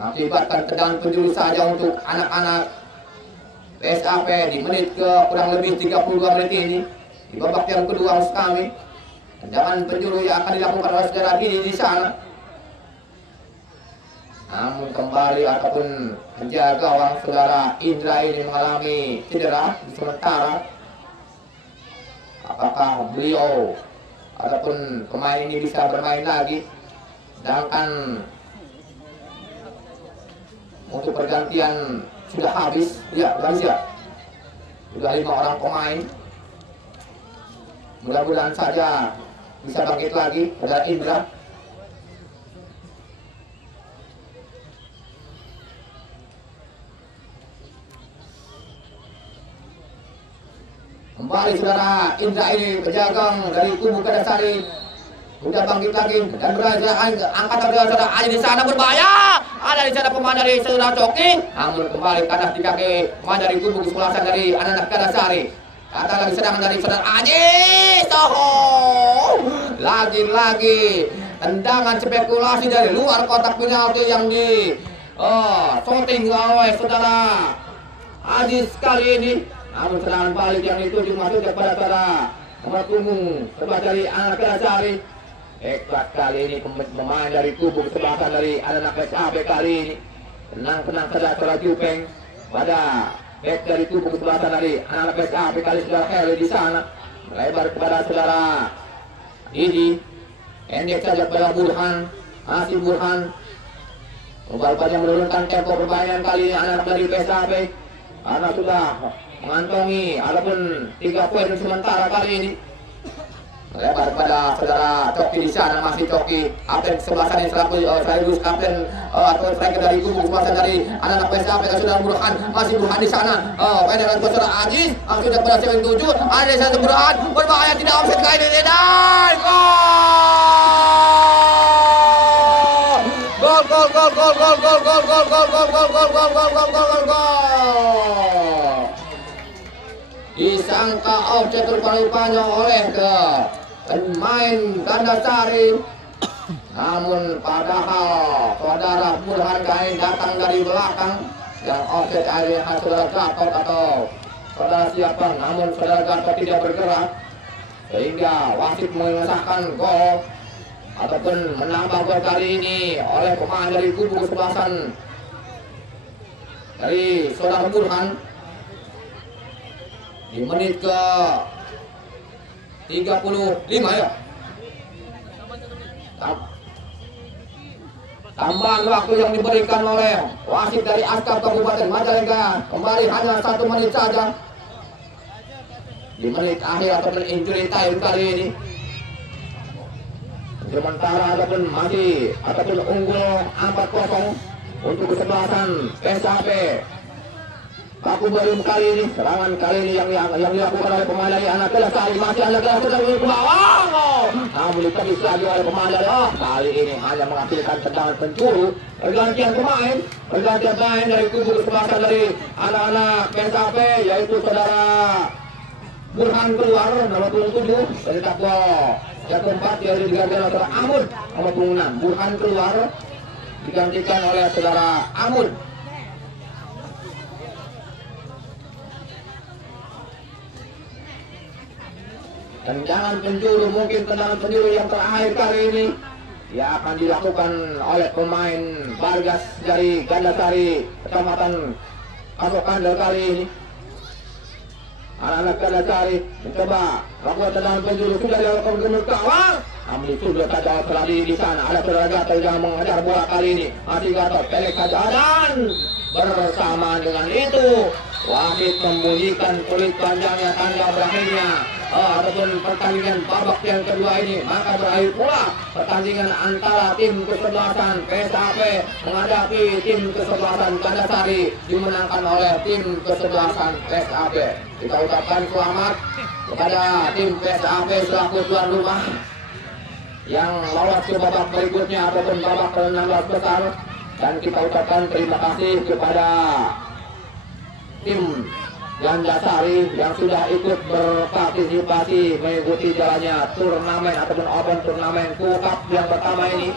Akibatkan tendangan penjuru saja untuk anak-anak PSAP di menit ke kurang lebih 32 menit ini. Di babak yang kedua maksud kami, tendangan penjuru yang akan dilakukan oleh saudara Didi di sana. Namun kembali ataupun penjaga gawang saudara Indra ini mengalami cedera. Sementara apakah beliau ataupun pemain ini bisa bermain lagi. Sedangkan untuk pergantian sudah habis, ya habis ya. Sudah 5 orang pemain. Mudah-mudahan saja bisa bangkit lagi pada Indra. Kembali saudara Indra ini berjagang dari kubu Kadasari. Sudah bangkit lagi dan berhasil angkat saudara ada di sana berbahaya. Ada di sana pemain dari saudara Coki. Namun kembali kadas di kaki pemain dari kubu kesebelasan dari anak-anak Kadasari. Ada lagi serangan dari saudara Aji. Lagi-lagi tendangan spekulasi dari luar kotak penalti yang di shooting oleh saudara Aji kali ini. Namun serangan balik yang dituju masuk kepada saudara nomor punggung sebelah dari anak Kadasari. Hebat kali ini pemain dari kubu kesebelasan dari anak SAB kali ini. Tenang-tenang saudara Jupeng pada back dari kubu kesebelasan dari anak SAB kali saudara Heli di sana. Melebar kepada saudara Didi. Endek saja kepada Burhan. Masih Burhan. Rupanya menurunkan tempo permainan kali ini anak dari PSAB. Karena sudah mengantongi ataupun 3 poin sementara kali ini. Melebar kepada saudara Coki di sana, masih Coki kapten kesebelasan yang selaku sekaligus kapten atau striker dari kubu kesebelasan dari anak-anak PSAB saudara Burhan. Masih Burhan di sana. Pendek dari saudara Aziz sudah pada 7 ada di sana Burhan berbahaya, tidak offset kali ini dan gol. Disangka offset rupanya oleh ke pemain Kadasari. Namun padahal saudara Burhan kain datang dari belakang. Yang offset akhirnya saudara Gatot atau saudara siapa. Namun saudara Gatot tidak bergerak. Sehingga wasit mengesahkan gol ataupun menambah gol kali ini oleh pemain dari kubu kesebelasan dari saudara Burhan. Di menit ke 35 ya. Tambahan waktu yang diberikan oleh wasit dari Askar Kabupaten Majalengka kembali hanya 1 menit saja. Di menit akhir ataupun injury time kali ini. Sementara ataupun masih ataupun unggul 4-0 untuk kesebelasan PSAB Paku Barum kali ini. Serangan kali ini yang dilakukan oleh pemain dari anak Kadasari. Masih anak Kadasari ke bawah. Namun ditepis lagi oleh pemain dari kali ini hanya menghasilkan tendangan pencuru. Pergantian pemain dari kubu kesebelasan dari anak-anak PSAB yaitu saudara Burhan keluar nomor 27 dari takwa yang keempat yaitu digantikan oleh saudara Amun nomor 26. Burhan keluar digantikan oleh saudara Amun. Tendangan penjuru, mungkin tendangan penjuru yang terakhir kali ini ya akan dilakukan oleh pemain Bargas dari Gandasari Kecamatan Kasokandel kali ini. Anak-anak Gandasari mencoba melakukan tendangan penjuru, sudah dilakukan ke gawang. Namun sudah saja telah di sana ada saudara Gatot yang mengejar bola kali ini. Masih Gatot pelek saja dan bersamaan dengan itu wasit membunyikan peluit panjangnya tanda berakhirnya ataupun pertandingan babak yang kedua ini. Maka berakhir pula pertandingan antara tim kesebelasan PSAB menghadapi tim kesebelasan Kadasari dimenangkan oleh tim kesebelasan PSAB. Kita ucapkan selamat kepada tim PSAB selaku tuan rumah yang lolos ke babak berikutnya ataupun babak ke-16 besar, dan kita ucapkan terima kasih kepada tim Gandasari yang sudah ikut berpartisipasi mengikuti jalannya turnamen ataupun open turnamen Cup yang pertama ini.